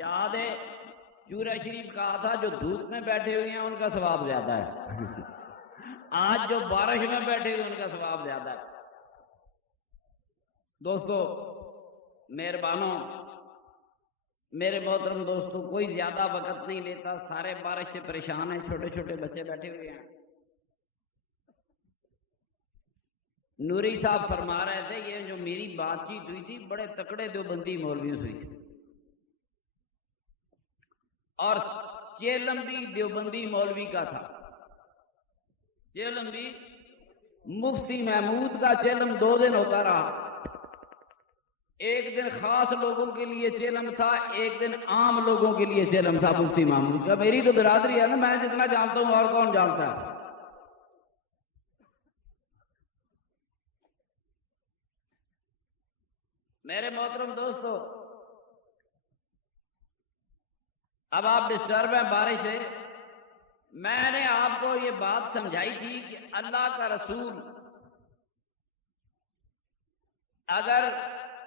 یاد ہے چورا شریف کہا تھا جو دھوپ میں بیٹھے ہوئے ہیں ان کا ثواب زیادہ ہے، آج جو بارش میں بیٹھے ہوئے ان کا ثواب زیادہ ہے۔ دوستو مہربانوں، میرے محترم دوستو، کوئی زیادہ وقت نہیں لیتا، سارے بارش سے پریشان ہیں، چھوٹے چھوٹے بچے بیٹھے ہوئے ہیں۔ نوری صاحب فرما رہے تھے یہ جو میری بات چیت ہوئی تھی بڑے تکڑے دیوبندی مولویوں سے ہوئی تھی، اور چیلم بھی دیوبندی مولوی کا تھا۔ چیلم بھی مفتی محمود کا چیلم 2 دن ہوتا رہا، ایک دن خاص لوگوں کے لیے چیلم تھا، ایک دن عام لوگوں کے لیے چیلم تھا مفتی محمود کا۔ میری تو برادری ہے نا، میں جتنا جانتا ہوں اور کون جانتا ہے۔ میرے محترم دوستو، اب آپ ڈسٹرب ہیں بارش سے، میں نے آپ کو یہ بات سمجھائی تھی کہ اللہ کا رسول اگر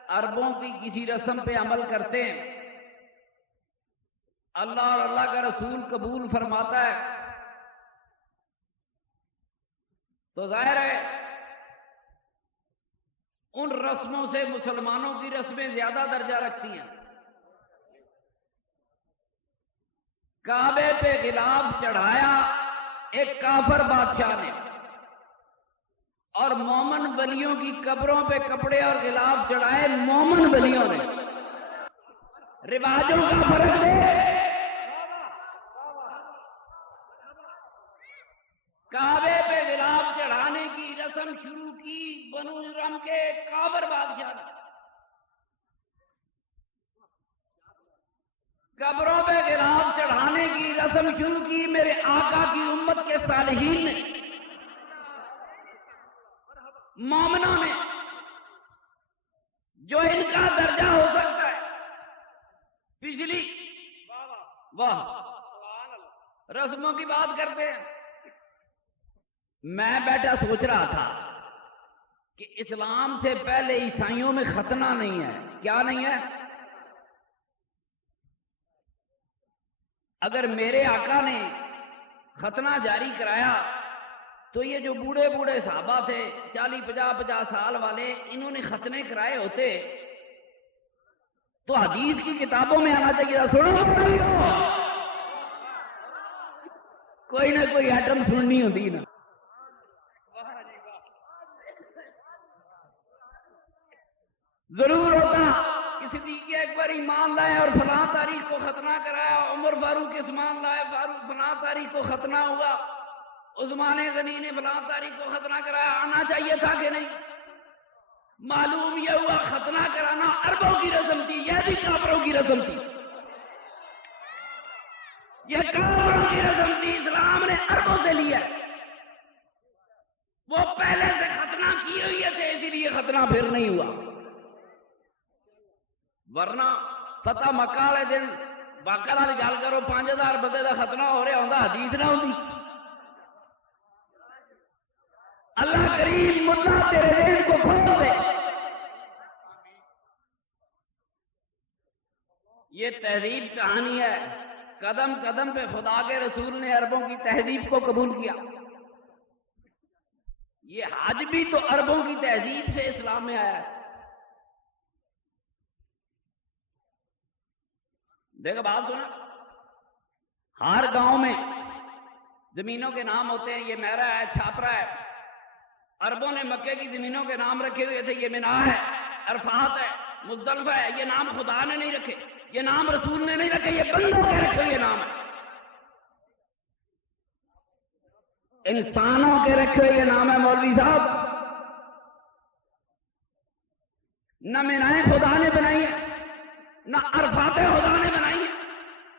عربوں کی کسی رسم پہ عمل کرتے ہیں، اللہ اور اللہ کا رسول قبول فرماتا ہے، تو ظاہر ہے ان رسموں سے مسلمانوں کی رسمیں زیادہ درجہ رکھتی ہیں۔ کعبے پہ غلاف چڑھایا ایک کافر بادشاہ نے، اور مومن ولیوں کی قبروں پہ کپڑے اور غلاف چڑھائے مومن ولیوں نے۔ رواجوں کا فرق ہے۔ کعبے پہ غلاف چڑھانے کی رسم شروع کی بنو ارم کے کافر بادشاہ نے، قبروں پہ غلاف چڑھانے کی رسم شروع کی میرے آقا کی امت کے صالحین نے، مومنوں نے، جو ان کا درجہ ہو سکتا ہے۔ پچھلی واہ رسموں کی بات کرتے ہیں، میں بیٹھا سوچ رہا تھا کہ اسلام سے پہلے عیسائیوں میں ختنہ نہیں ہے۔ کیا نہیں ہے؟ اگر میرے آقا نے ختنہ جاری کرایا تو یہ جو بوڑھے بوڑھے صحابہ تھے 40-50 سال والے، انہوں نے ختنے کرائے ہوتے تو حدیث کی کتابوں میں آنا چاہیے تھا۔ سنو کوئی نہ کوئی ایٹم سننی ہوتی نا۔ ضرور ہوتا کہ صدیق اکبر ایمان لائے اور فلاں تاریخ کو ختنہ کرایا، عمر فاروق ایمان لائے فلاں تاریخ کو ختنہ ہوا، عثمان غنی نے فلاں تاریخ کو ختنہ کرایا، آنا چاہیے تھا کہ نہیں؟ معلوم یہ ہوا ختنہ کرانا عربوں کی رسم تھی، یہ بھی کافروں کی رسم تھی، یہ کافروں کی رسم تھی، اسلام نے عربوں سے لیا۔ وہ پہلے سے ختنہ کیے ہوئے تھے، اسی لیے ختنہ پھر نہیں ہوا، ورنہ فتح مکہ والے دن واقعہ والی گل کرو 5000 بندے کا ختنہ ہو رہا ہوندا، حدیث نہ ہوندی۔ اللہ کریم ملا تیرے ذہن کو کھول دے۔ یہ تہذیب کہانی ہے، قدم قدم پہ خدا کے رسول نے عربوں کی تہذیب کو قبول کیا۔ یہ حج بھی تو عربوں کی تہذیب سے اسلام میں آیا ہے۔ دیکھو بات سنا، ہر گاؤں میں زمینوں کے نام ہوتے ہیں، یہ میرا ہے، چھاپرا ہے۔ عربوں نے مکے کی زمینوں کے نام رکھے ہوئے تھے، یہ منا ہے، عرفات ہے، مزدلفہ ہے۔ یہ نام خدا نے نہیں رکھے، یہ نام رسول نے نہیں رکھے، یہ بندوں کے رکھے ہوئے نام ہے، انسانوں کے رکھے ہوئے نام ہے۔ مولوی صاحب، نہ منائیں خدا نے بنائی ہے، نہ عرفات خدا نے بنائی ہے،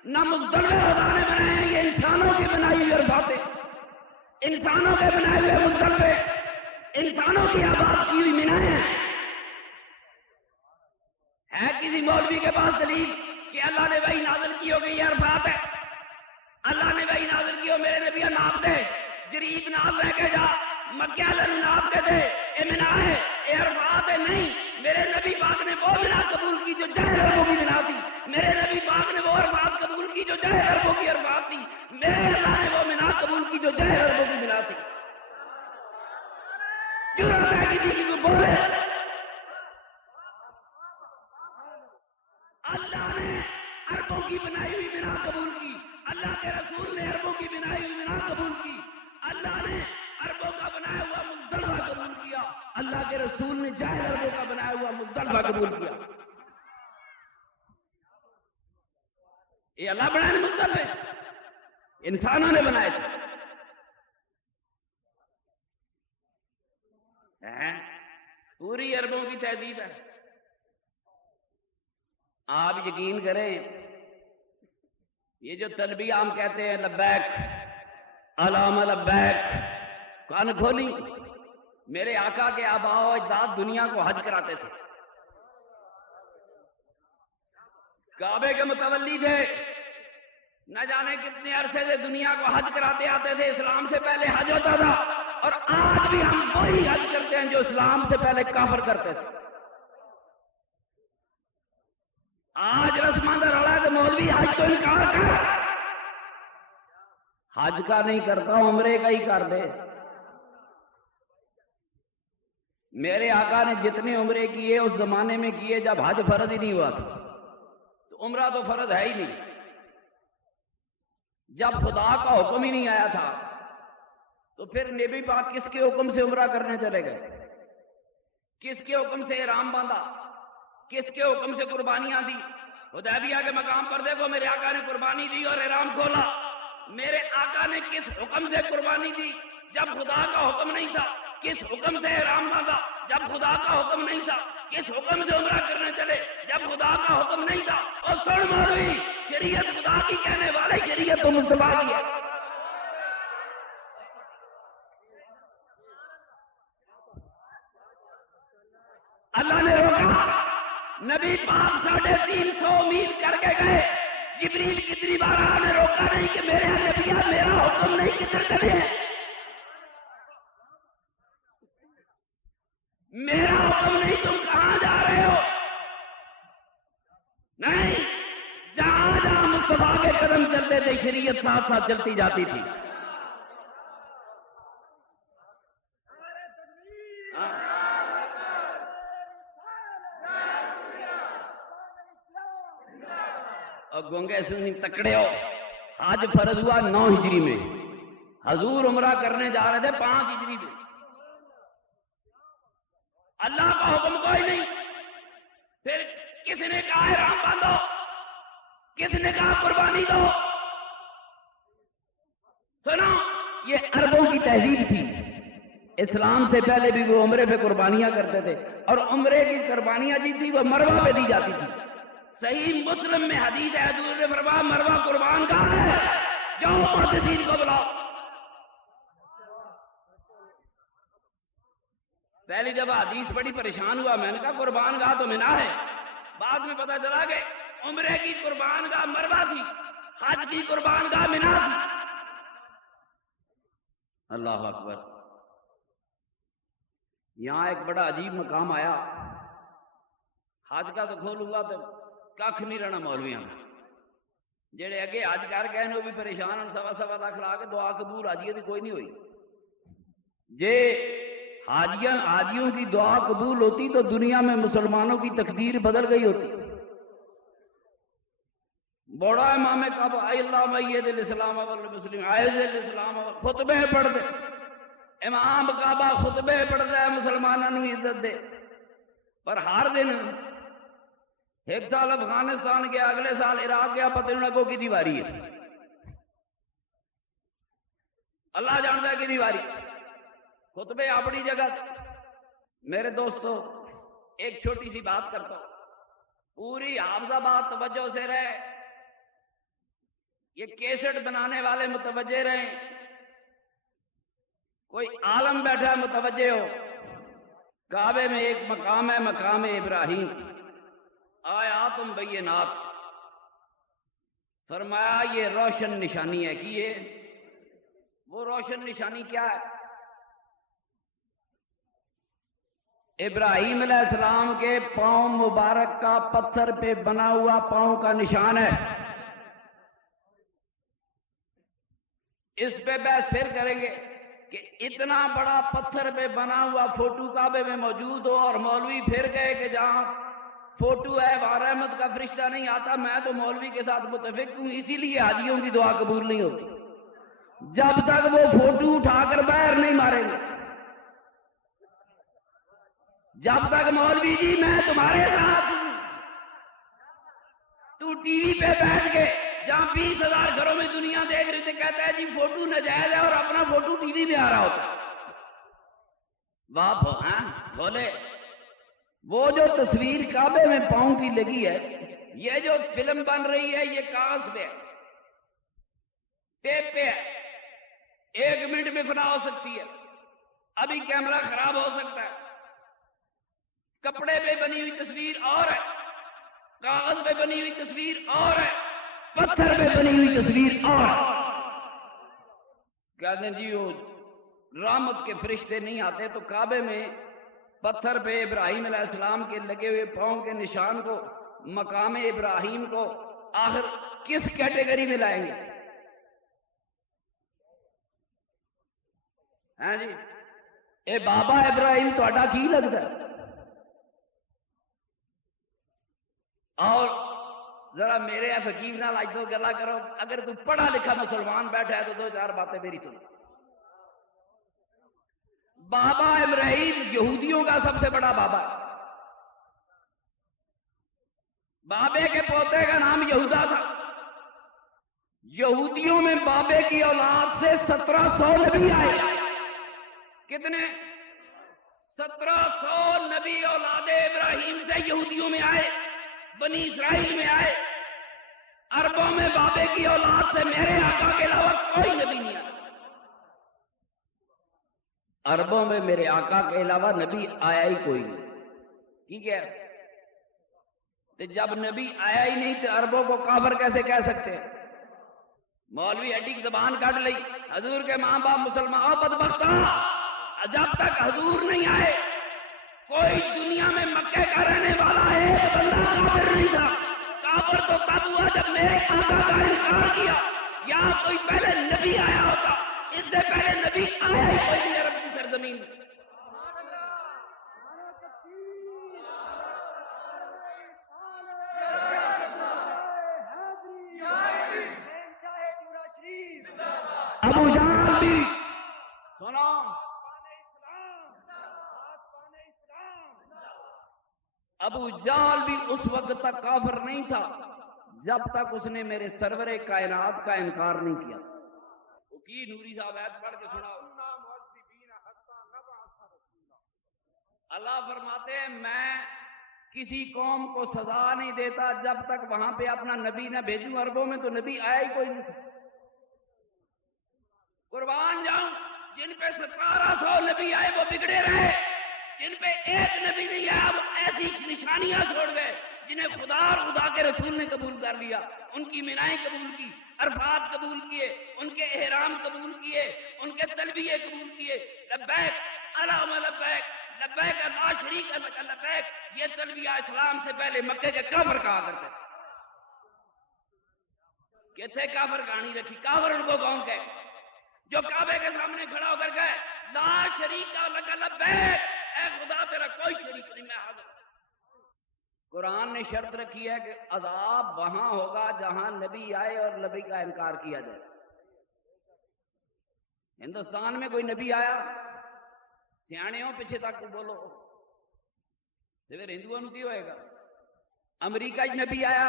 نہ مزدلفہ خدا نے بنائے ہیں، یہ انسانوں کی بنائی ہوئی عرفاتیں، انسانوں کے بنائے ہوئے مزدلفے، انسانوں کی آباد کی ہوئی منائیں ہیں۔ ہے کسی مولوی کے پاس دلیل کہ اللہ نے وحی نازل کی ہو گئی یہ عرفات ہے؟ اللہ نے وحی نازل کی ہو میرے نبی ناپ دے، جریب نال لے کے جا، مکہ ناپ کے دے، اے منا ہے، اے عرفات ہے؟ نہیں، میرے نبی پاک نے وہ بنا قبول کی جو جاہل لوگوں کی بنا تھی، میرے نبی پاک نے وہ کی جو جائے عربوں کی عربات تھی، میرے اللہ نے وہ مینا قبول کی جو جائے عربوں کی مینا تھی۔ جرأت ہے کسی کی کو بولے اللہ نے عربوں کی بنائی ہوئی بنا قبول کی، اللہ کے رسول نے عربوں کی بنائی ہوئی بنا قبول کی، اللہ نے عربوں کا بنایا ہوا مزدلفہ قبول کیا، اللہ کے رسول نے جاہل عربوں کا بنایا ہوا مزدلفہ قبول کیا۔ یہ اللہ بنائے مزدلفے انسانوں نے بنائے تھے۔ پوری عربوں کی تہذیب ہے۔ آپ یقین کریں، یہ جو تلبیہ ہم کہتے ہیں لبیک اللہم لبیک، کان کھولی، میرے آقا کے آباء و اجداد دنیا کو حج کراتے تھے، کعبے کے متولی تھے، نہ جانے کتنے عرصے سے دنیا کو حج کراتے آتے تھے، اسلام سے پہلے حج ہوتا تھا، اور آج بھی ہم وہی حج کرتے ہیں جو اسلام سے پہلے کافر کرتے تھے۔ آج رسماں دا رولا کہ مولوی حج تو انکار کر، حج کا نہیں کرتا عمرے کا ہی کر دے۔ میرے آقا نے جتنے عمرے کیے اس زمانے میں کیے جب حج فرض ہی نہیں ہوا تھا، تو عمرہ تو فرض ہے ہی نہیں۔ جب خدا کا حکم ہی نہیں آیا تھا تو پھر نبی پاک کس کے حکم سے عمرہ کرنے چلے گئے؟ کس کے حکم سے احرام باندھا؟ کس کے حکم سے قربانیاں دی؟ حدیبیہ کے مقام پر دیکھو میرے آقا نے قربانی دی اور احرام کھولا۔ میرے آقا نے کس حکم سے قربانی دی؟ جب خدا کا حکم نہیں تھا۔ کس حکم سے احرام باندھا؟ جب خدا کا حکم نہیں تھا۔ کس حکم سے عمرہ کرنے چلے؟ جب خدا کا حکم نہیں تھا۔ اور سن مولوی، شریعت خدا کی کہنے والے شریعت تو مصطفیٰ کی ہے۔ اللہ نے روکا، نبی پاک 350 میل کر کے گئے، جبریل کتنی بار نے روکا نہیں کہ میرے نبیہ میرا حکم نہیں کدھر چلے ہیں، میرا حکم نہیں تم کہاں جا رہے ہو؟ نہیں، جہاں جہاں مصطفیٰ کے قدم چلتے تھے شریعت ساتھ ساتھ چلتی جاتی تھی۔ اور گونگے سنی تکڑے ہو، حج فرض ہوا 9 ہجری میں، حضور عمرہ کرنے جا رہے تھے 5 ہجری میں۔ اللہ کا حکم کوئی نہیں، پھر کس نے کہا احرام باندھو؟ کس نے کہا قربانی دو؟ سنو، یہ عربوں کی تہذیب تھی، اسلام سے پہلے بھی وہ عمرے پہ قربانیاں کرتے تھے، اور عمرے کی قربانیاں جی تھی وہ مروہ پہ دی جاتی تھی۔ صحیح مسلم میں حدیث ہے، حضور نے فرمایا مروہ قربان گاہ ہے، جاؤ محدثین کو بلاؤ۔ پہلی جب حدیث بڑی پریشان ہوا، میں نے کہا قربان گاہ تو مینا ہے، بعد میں پتا چلا کہ عمرے کی قربان گاہ مروہ تھی، حج کی قربان گاہ مینا تھی۔ اللہ اکبر۔ یہاں ایک بڑا عجیب مقام آیا، حج کا تو کھول ہوا تو کھ نہیں رہنا مولویاں جڑے اگے حج کر گئے وہ بھی پریشان، 1.25 لاکھ لا کے دعا قبول حاجیوں کی کوئی نہیں ہوئی۔ جے حاجیوں کی دعا قبول ہوتی تو دنیا میں مسلمانوں کی تقدیر بدل گئی ہوتی۔ بڑا امام کعبہ اے اللہ مید الاسلام والمسلم عائز الاسلام، خطبے پڑھ دے امام کعبہ، خطبے پڑھتا ہے مسلمانوں کی عزت دے، پر ہر دن ایک سال افغانستان گیا، اگلے سال عراق گیا، پتہ نہیں کو کی دیواری ہے، اللہ جانتا ہے کہ دیواری خطبے اپنی جگہ۔ میرے دوستو ایک چھوٹی سی بات کرتا ہوں، پوری حافظ آباد توجہ سے رہے، یہ کیسٹ بنانے والے متوجہ رہیں، کوئی عالم بیٹھا ہے متوجہ ہو۔ کعبے میں ایک مقام ہے، مقام ابراہیم، آیات بینات، فرمایا یہ روشن نشانی ہے کہ یہ وہ روشن نشانی کیا ہے؟ ابراہیم علیہ السلام کے پاؤں مبارک کا پتھر پہ بنا ہوا پاؤں کا نشان ہے۔ اس پہ بحث پھر کریں گے کہ اتنا بڑا پتھر پہ بنا ہوا فوٹو کعبے میں موجود ہو اور مولوی پھر گئے کہ جہاں فوٹو ہے وہاں رحمت کا فرشتہ نہیں آتا. میں تو مولوی کے ساتھ متفق ہوں، اسی لیے حاجیوں کی دعا قبول نہیں ہوتی جب تک وہ فوٹو اٹھا کر باہر نہیں ماریں گے. جب تک مولوی جی میں تمہارے ساتھ ہوں، تو ٹی وی پہ بیٹھ کے جہاں 20,000 گھروں میں دنیا دیکھ رہی تھے کہتا ہے جی فوٹو ناجائز ہے اور اپنا فوٹو ٹی وی میں آ رہا ہوتا ہے. واہ بولے وہ جو تصویر کعبے میں پاؤں کی لگی ہے، یہ جو فلم بن رہی ہے یہ کاغذ پہ ہے، ٹیپ پہ ہے، 1 منٹ میں فنا ہو سکتی ہے، ابھی کیمرہ خراب ہو سکتا ہے. کپڑے پہ بنی ہوئی تصویر اور ہے، کاغذ پہ بنی ہوئی تصویر اور ہے، پتھر پہ بنی ہوئی تصویر اور ہے. کہتے ہیں جی وہ رحمت کے فرشتے نہیں آتے تو کعبے میں پتھر پہ ابراہیم علیہ السلام کے لگے ہوئے پاؤں کے نشان کو، مقام ابراہیم کو آخر کس کیٹیگری میں لائیں گے؟ ہاں جی اے بابا ابراہیم تھوڑا کی لگتا ہے؟ اور ذرا میرے فقیر نال اج تو گلا کرو، اگر کوئی پڑھا لکھا مسلمان بیٹھا ہے تو 2-4 باتیں میری سنو. بابا ابراہیم یہودیوں کا سب سے بڑا بابا ہے. بابے کے پوتے کا نام یہودا تھا. یہودیوں میں بابے کی اولاد سے 1700 نبی آئے. کتنے؟ 1700 نبی اولاد ابراہیم سے یہودیوں میں آئے، بنی اسرائیل میں آئے. عربوں میں بابے کی اولاد سے میرے آقا کے علاوہ کوئی نبی نہیں آیا. عربوں میں میرے آقا کے علاوہ نبی آیا ہی کوئی نہیں. ٹھیک ہے، تو جب نبی آیا ہی نہیں تو عربوں کو کافر کیسے کہہ سکتے ہیں؟ مولوی ہڈی کی زبان کاٹ لی، حضور کے ماں باپ مسلمان. بدبختہ جب تک حضور نہیں آئے کوئی دنیا میں مکے کا رہنے والا ہے بندہ کافر نہیں تھا. کافر تو تب ہوا جب میرے آقا کا انکار کیا. یا کوئی پہلے نبی آیا ہوتا، اس سے پہلے نبی آیا ہی کوئی نہیں عرب کی سرزمین میں. ابو جہل بھی سنو، ابو جہل بھی اس وقت تک کافر نہیں تھا جب تک اس نے میرے سرور کائنات کا انکار نہیں کیا. کی نوری صاحب ایت پڑھ کے سناؤ. اللہ فرماتے ہیں میں کسی قوم کو سزا نہیں دیتا جب تک وہاں پہ اپنا نبی نہ بھیجوں. عربوں میں تو نبی آیا ہی کوئی نہیں تھا. قربان جاؤں جن پہ 1700 نبی آئے وہ بگڑے رہے، جن پہ ایک نبی نہیں آیا وہ ایسی نشانیاں چھوڑ گئے. جنہیں خدا اور خدا کے رسول نے قبول کر لیا، ان کی منائیں قبول کی، عرفات قبول کیے، ان کے احرام قبول کیے، ان کے تلبیے قبول کیے. لبیک اللہم لبیک لبیک لا شریک لک لبیک، یہ تلبیہ اسلام سے پہلے مکے کے کافر کہا کرتے تھے. کتنے کافر کہانی رکھی؟ کافر ان کو کون کہے؟ جو کعبے کے سامنے کھڑا ہو کر گئے لا شریک لک لبیک، اے خدا تیرا کوئی شریک نہیں، میں حاضر. قرآن نے شرط رکھی ہے کہ عذاب وہاں ہوگا جہاں نبی آئے اور نبی کا انکار کیا جائے. ہندوستان میں کوئی نبی آیا؟ سیانے ہو پیچھے تک بولو تو پھر ہندوؤں کی ہوئے گا. امریکہ نبی آیا،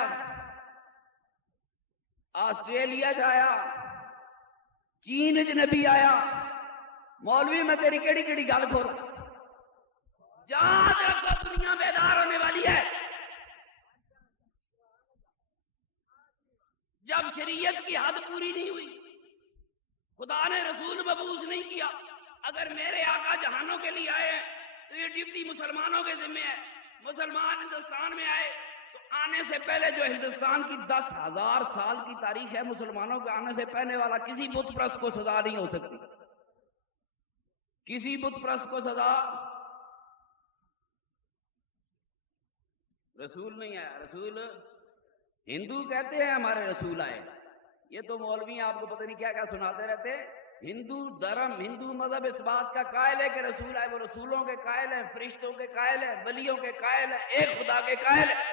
آسٹریلیا آیا، چین نبی آیا. مولوی میں تیری کیڑی کیڑی گل کھول. یاد رکھو دنیا بیدار ہونے والی ہے. جب شریعت کی حد پوری نہیں ہوئی، خدا نے رسول مبعوث نہیں کیا. اگر میرے آقا جہانوں کے لیے آئے ہیں تو یہ ڈیوٹی مسلمانوں کے ذمہ ہے. مسلمان ہندوستان میں آئے تو آنے سے پہلے جو ہندوستان کی 10,000 سال کی تاریخ ہے، مسلمانوں کے آنے سے پہلے والا کسی بت پرست کو سزا نہیں ہو سکتی. کسی بت پرست کو سزا رسول نہیں آیا. رسول ہندو کہتے ہیں ہمارے رسول آئے، یہ تو مولوی آپ کو پتہ نہیں کیا کیا سناتے رہتے. ہندو دھرم ہندو مذہب اس بات کا قائل ہے کہ رسول آئے، وہ رسولوں کے قائل ہیں، فرشتوں کے قائل ہیں، ولیوں کے قائل ہیں، ایک خدا کے قائل ہیں.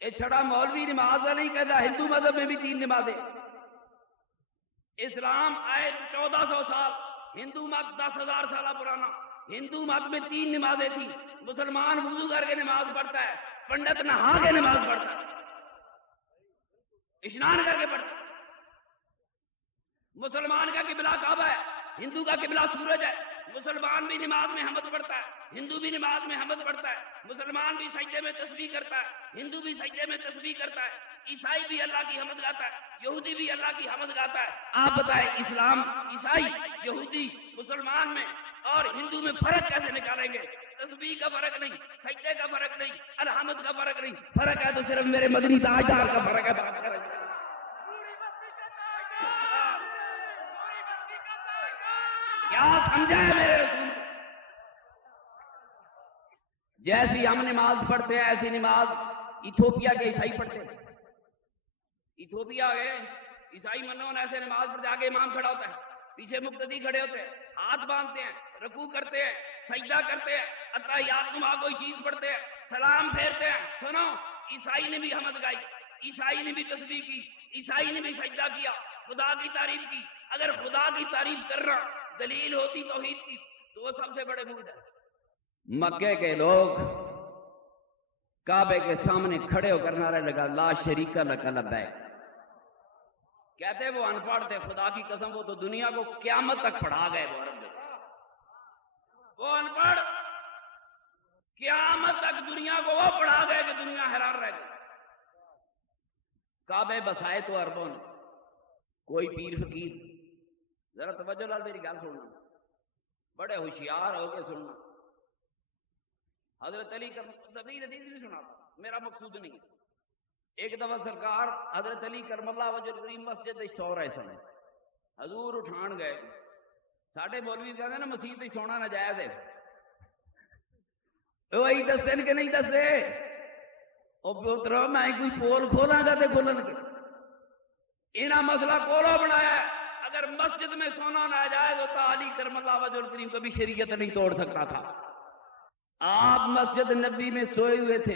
یہ چھڑا مولوی نماز کا نہیں کہتا. ہندو مذہب میں بھی 3 نمازیں. اسلام آئے 1400 سال، ہندو مت 10,000 سالہ پرانا. ہندو مت میں 3 نمازیں تھیں. مسلمان وضو کر کے نماز پڑھتا ہے، پنڈت نہا کے نماز پڑھتا ہے، اشنان کر کے پڑھتا ہے. مسلمان کا قبلہ کعبہ ہے، ہندو کا قبلہ سورج ہے. مسلمان بھی نماز میں حمد پڑھتا ہے، ہندو بھی نماز میں حمد پڑھتا ہے. مسلمان بھی سجدے میں تسبیح کرتا ہے، ہندو بھی سجدے میں تسبیح کرتا ہے. عیسائی بھی اللہ کی حمد گاتا ہے، یہودی بھی اللہ کی حمد گاتا ہے. آپ بتائیں اسلام، عیسائی، یہودی، مسلمان میں اور ہندو میں فرق کیسے نکالیں گے؟ تسبیح کا فرق نہیں، سجدے کا فرق نہیں، الحمد کا فرق نہیں. فرق ہے تو صرف میرے مدنی تاجدار کا فرق ہے. بات کریں کیا سمجھا ہے میرے رسول؟ جیسی ہم نماز پڑھتے ہیں ایسی نماز ایتھوپیا کے عیسائی پڑھتے ہیں. ایتھوپیا گئے عیسائی منون ایسے نماز پڑھتے، آگے امام کھڑا ہوتا ہے، پیچھے مقتدی کھڑے ہوتے ہیں، ہاتھ باندھتے ہیں، رکوع کرتے ہیں، سجدہ کرتے ہیں، اتحیات نما کوئی چیز پڑھتے ہیں، سلام پھیرتے ہیں. سنو، عیسائی نے بھی حمد گائی، عیسائی نے بھی تسبیح کی، عیسائی نے بھی سجدہ کیا، خدا کی تعریف کی. اگر خدا کی تعریف کرنا دلیل ہوتی توحید کی تو وہ سب سے بڑے بود ہے. مکے کے لوگ کعبے کے سامنے کھڑے ہو کر نعرہ لگا لا شریک لک لبیک. کہتے وہ ان پڑھ تھے، خدا کی قسم وہ تو دنیا کو قیامت تک پڑھا گئے. وہ عرب میں وہ ان پڑھ قیامت تک دنیا کو وہ پڑھا گئے کہ دنیا حیران رہ گئی. کعبے بسائے تو عربوں نے، کوئی پیر فقیر. ذرا توجہ لال میری گل سننا، بڑے ہوشیار ہو کے سننا. حضرت علی کا تفصیل حدیث نہیں سنا، میرا مقصود نہیں. ایک دفعہ سرکار حضرت علی کرم اللہ وجہ کریم مسجد سو رہے سن، حضور اٹھان گئے. ساڈے مولوی کہتے ہیں نا مسجد سونا ناجائز ہے. وہی دستے کہ نہیں دستے؟ وہ پوترو میں کوئی پول کھولاں گا تو کھولن کے انہاں مسئلہ کولو بنایا ہے. اگر مسجد میں سونا ناجائز ہوتا علی کرم اللہ وجہ کریم کبھی شریعت نہیں توڑ سکتا تھا. آپ مسجد نبی میں سوئے ہوئے تھے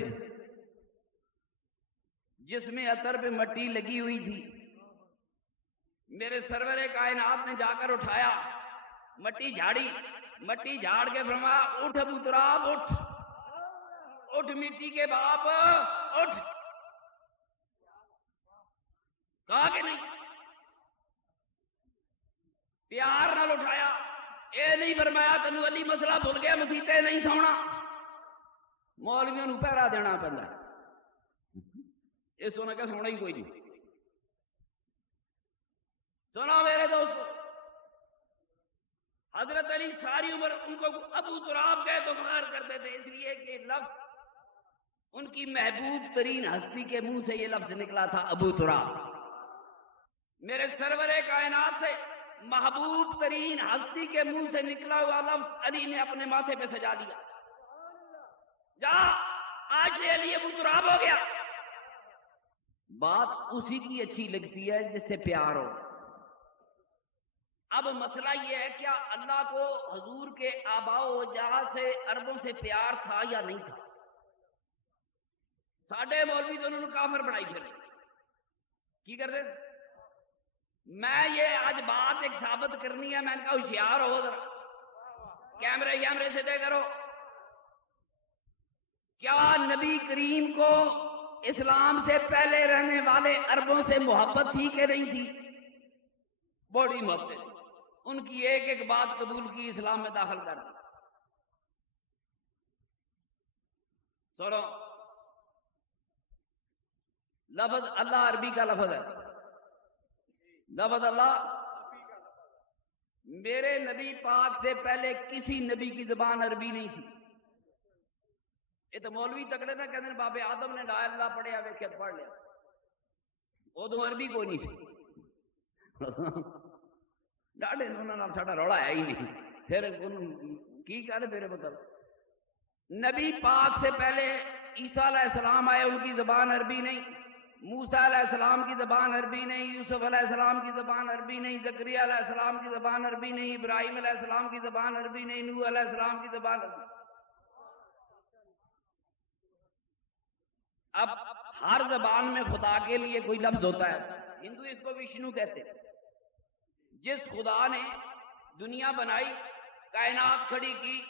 جس میں عطر پہ مٹی لگی ہوئی تھی. میرے سرور کائنات نے جا کر اٹھایا، مٹی جھاڑی، مٹی جھاڑ کے فرمایا اٹھ ابو تراب اٹھ، اٹھ مٹی کے باپ اٹھ. کہا کہ نہیں؟ پیار نال اٹھایا. اے نہیں فرمایا تینوں علی مسئلہ بھول گیا مسیتے نہیں سونا. مولویوں نو پہرا دینا پہنتا ہے، اس سونا کہ سونا ہی کوئی نہیں. سنو میرے دوست، حضرت علی ساری عمر ان کو ابو تراب کہہ تو فخر کرتے تھے، اس لیے کہ لفظ ان کی محبوب ترین ہستی کے منہ سے یہ لفظ نکلا تھا ابو تراب. میرے سرور کائنات سے محبوب ترین ہستی کے منہ سے نکلا ہوا لفظ علی نے اپنے ماتھے پہ سجا دیا. جا آج سے علی ابو تراب ہو گیا. بات اسی کی اچھی لگتی ہے جس سے پیار ہو. اب مسئلہ یہ ہے کیا اللہ کو حضور کے آباء و اجداد سے عربوں سے پیار تھا یا نہیں تھا؟ ساڈے مولوی تو انہوں نے کافر بنائی پھر کی کرتے. میں یہ آج بات ایک ثابت کرنی ہے، میں نے کہا ہوشیار ہو ذرا، کیمرے سے دے کرو. کیا نبی کریم کو اسلام سے پہلے رہنے والے عربوں سے محبت تھی کہ نہیں تھی؟ بڑی محبت. ان کی ایک ایک بات قبول کی، اسلام میں داخل کر دی. سنو، لفظ اللہ عربی کا لفظ ہے. لفظ اللہ میرے نبی پاک سے پہلے کسی نبی کی زبان عربی نہیں تھی. یہ تو مولوی تکڑے نہ کہتے ہیں بابے آدم نے لا اللہ پڑھیا ویکھیا پڑھ لیا، ادو عربی کوئی نہیں سی. ڈاڈے ساڈا رولا ہے ہی نہیں. پھر کی کہتے میرے مطلب نبی پاک سے پہلے عیسیٰ علیہ السلام آئے، ان کی زبان عربی نہیں. موسیٰ علیہ السلام کی زبان عربی نہیں، یوسف علیہ السلام کی زبان عربی نہیں، زکریا علیہ السلام کی زبان عربی نہیں، ابراہیم علیہ السلام کی زبان عربی نہیں، نوح علیہ السلام کی زبان عربی۔ اب ہر زبان میں خدا کے لیے کوئی لفظ ہوتا ہے۔ ہندو اس کو وشنو کہتے ہیں۔ جس خدا نے دنیا بنائی، کائنات کھڑی کی،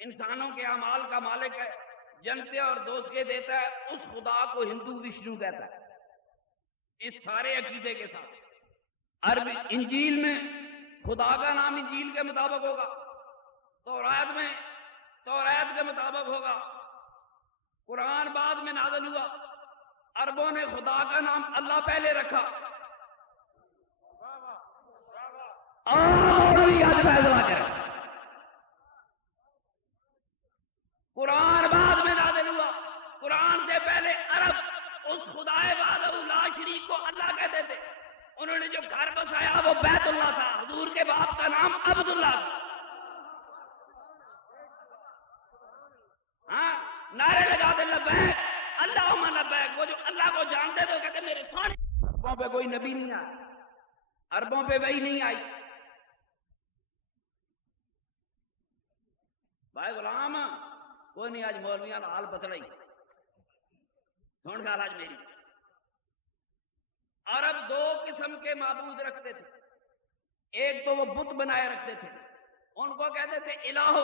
انسانوں کے اعمال کا مالک ہے، جنتے اور دوزخیں دیتا ہے، اس خدا کو ہندو وشنو کہتا ہے، اس سارے عقیدے کے ساتھ۔ عربی انجیل میں خدا کا نام انجیل کے مطابق ہوگا، تورات میں تورات کے مطابق ہوگا، قرآن بعد میں نازل ہوا، عربوں نے خدا کا نام اللہ پہلے رکھا، اور بھی آج فیصلہ کرے۔ قرآن بعد میں نازل ہوا، قرآن سے پہلے عرب اس خدائے وحدہ لا شریک کو اللہ کہتے تھے۔ انہوں نے جو گھر بسایا وہ بیت اللہ تھا، حضور کے باپ کا نام عبداللہ تھا۔ ہاں، نعرے لگاتے لبیک اللہم لبیک، وہ جو اللہ کو جانتے تھے وہ کہتے میرے سارے عربوں پہ کوئی نبی نہیں آیا، عربوں پہ وہی نہیں آئی۔ بھائی غلام کوئی نہیں، آج مولویاں حال بتلائی سن گال آج میری۔ عرب دو قسم کے معبود رکھتے تھے، ایک تو وہ بت بنائے رکھتے تھے، ان کو کہتے تھے الہ،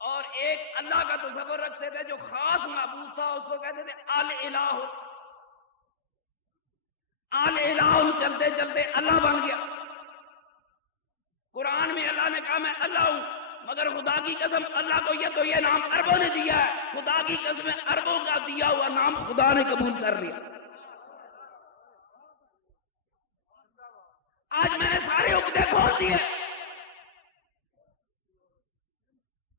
اور ایک اللہ کا تصور رکھتے تھے جو خاص معبود تھا، اس کو کہتے تھے الہ۔ الہ چلتے چلتے اللہ بن گیا۔ قرآن میں اللہ نے کہا میں اللہ ہوں، مگر خدا کی قسم اللہ کو یہ نام عربوں نے دیا ہے، خدا کی قسم عربوں کا دیا ہوا نام خدا نے قبول کر لیا۔ آج میں نے سارے عقدے کھول دیے۔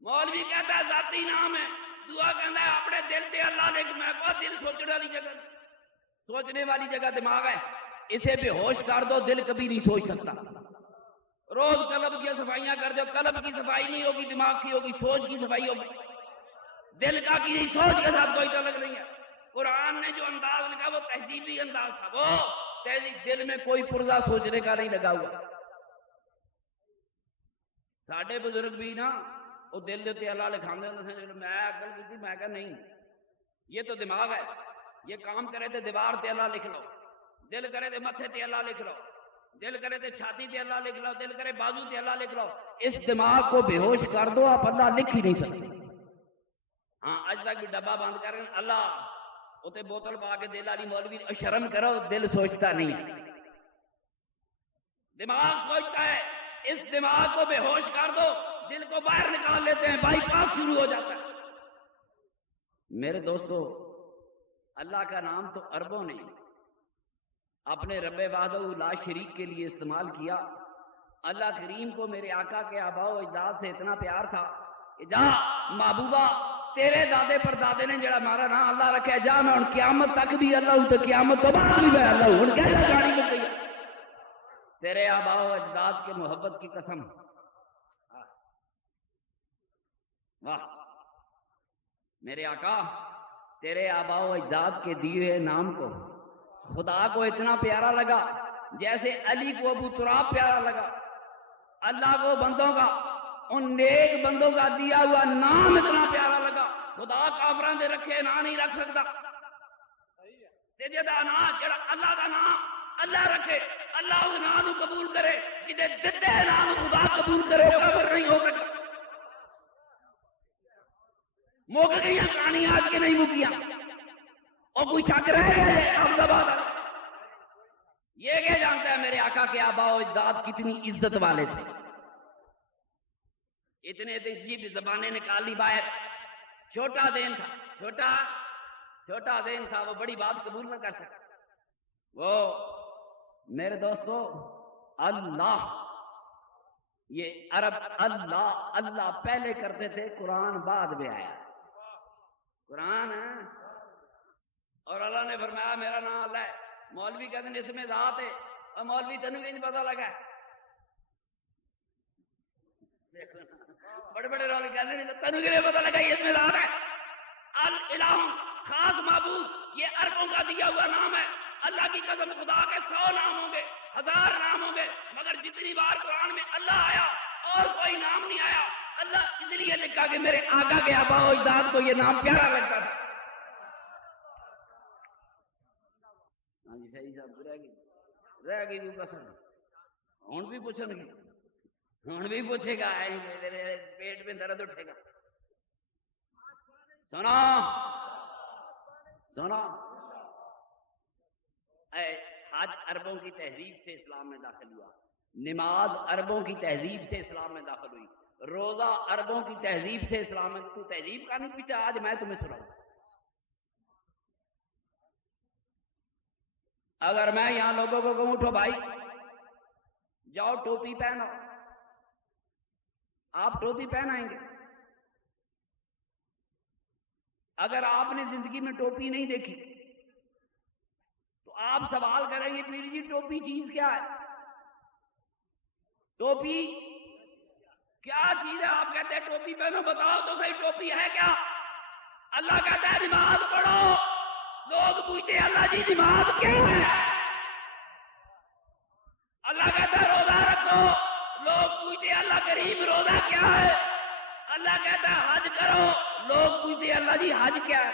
مولوی کہتا ہے ذاتی نام ہے، دعا کہتا ہے اپنے دل سے اللہ لکھ، میں کہا دل سوچنے والی جگہ، سوچنے والی جگہ دماغ ہے، اسے بے ہوش کر دو، دل کبھی نہیں سوچ سکتا۔ روز قلب کی صفائیاں کر دو، قلب کی صفائی نہیں ہوگی، دماغ کی ہوگی، سوچ کی صفائی ہوگی، دل کا کی سوچ کے ساتھ کوئی تعلق نہیں ہے۔ قرآن نے جو انداز لکھا وہ تہذیبی انداز تھا، وہ تہذیب دل میں کوئی پرزہ سوچنے کا نہیں لگا ہوا۔ ساڈے بزرگ بھی نا وہ دل دیتے اللہ لکھاندے ہوندے تھے، میں عقل کی تھی، میں کہا نہیں یہ تو دماغ ہے، یہ کام کرے تے دیوار تے اللہ لکھ لو، دل کرے تے متھے تے اللہ لکھ لو، دل کرے تے چھاتی تے اللہ لکھ لو، دل کرے بازو تے اللہ لکھ لو۔ اس دماغ کو بے ہوش کر دو، آپ اللہ لکھ ہی نہیں سکتے۔ ہاں اج تک بھی ڈبہ بند کریں اللہ اتنے بوتل پا کے دل والی مولوی شرم کرو، دل سوچتا نہیں، دماغ سوچتا ہے۔ اس دماغ کو بے ہوش کر دو، دل کو باہر نکال لیتے ہیں، بائی پاس شروع ہو جاتا ہے۔ میرے دوستو، اللہ کا نام تو عربوں نے اپنے رب وحدہ لا شریک کے لیے استعمال کیا۔ اللہ کریم کو میرے آقا کے آباء و اجداد سے اتنا پیار تھا کہ جا محبوبہ تیرے دادے پر دادے نے جڑا مارا نا اللہ رکھے، جا میں قیامت تک بھی اللہ ہوں، تو قیامت تو بعد بھی میں اللہ ہوں، کیسا گاڑی مل گئی تیرے آباء و اجداد کے محبت کی قسم۔ واہ میرے آقا، تیرے آباء و اجداد کے دیے نام کو خدا کو اتنا پیارا لگا جیسے علی کو ابو تراب پیارا لگا۔ اللہ کو بندوں کا، ان نیک بندوں کا دیا ہوا نام اتنا پیارا لگا، خدا کافران دے رکھے نام نہیں رکھ سکتا۔ دا نام جڑا اللہ کا نام اللہ رکھے، اللہ اس نام کو قبول کرے، جدے دتے نام خدا قبول کرے کافر نہیں ہو سکتا۔ مک گئی کہانی آج کے نہیں مکیاں، اور کوئی شک رہ گیا آپ بات۔ یہ کیا جانتا ہے میرے آقا کے آباء و اجداد کتنی عزت والے تھے، اتنے تہذیب زبانیں نکالی باہر۔ چھوٹا دین تھا، چھوٹا دین تھا، وہ بڑی بات قبول نہ کر سکتا۔ وہ میرے دوستو اللہ، یہ عرب اللہ پہلے کرتے تھے، قرآن بعد میں آیا۔ قرآن اور اللہ نے فرمایا میرا نام اللہ ہے۔ مولوی کہتے ہیں اس میں ذات ہے، اور مولوی تینوں نہیں پتا لگا، بڑے بڑے رول کہتے ہیں تینوں کے لیے پتا لگا اس میں ذات ہے۔ الہ خاص معبود، یہ عربوں کا دیا ہوا نام ہے۔ اللہ کی قسم خدا کے 100 نام ہوں گے، 1000 نام ہوں گے، مگر جتنی بار قرآن میں اللہ آیا اور کوئی نام نہیں آیا۔ اللہ اس لیے لکھا کہ میرے آقا کے آباء و اجداد کو یہ نام پیارا لگتا تھا۔ ہاں جی صحیح صاحب رہ گئی تو قسم ہوں بھی پوچھن گے، ہوں بھی پوچھے گا، پیٹ میں درد اٹھے گا۔ سنا سنا حج عربوں کی تہذیب سے اسلام میں داخل ہوا، نماز عربوں کی تہذیب سے اسلام میں داخل ہوئی، روزہ عربوں کی تہذیب سے اسلام میں۔ تو تہذیب کا نہیں پیچھا، آج میں تمہیں سناؤں۔ اگر میں یہاں لوگوں کو کہوں اٹھو بھائی جاؤ ٹوپی پہنو، آپ ٹوپی پہنائیں گے؟ اگر آپ نے زندگی میں ٹوپی نہیں دیکھی تو آپ سوال کریں گے پیر جی ٹوپی چیز کیا ہے؟ ٹوپی کیا چیز ہے؟ آپ کہتے ہیں ٹوپی پہنو، بتاؤ تو صحیح ٹوپی ہے کیا؟ اللہ کہتا ہے نماز پڑھو، لوگ پوچھتے ہیں اللہ جی نماز کیا ہے؟ اللہ کہتا ہے روزہ رکھو، لوگ پوچھتے ہیں اللہ کریم روزہ کیا ہے؟ اللہ کہتا ہے حج کرو، لوگ پوچھتے ہیں اللہ جی حج کیا ہے؟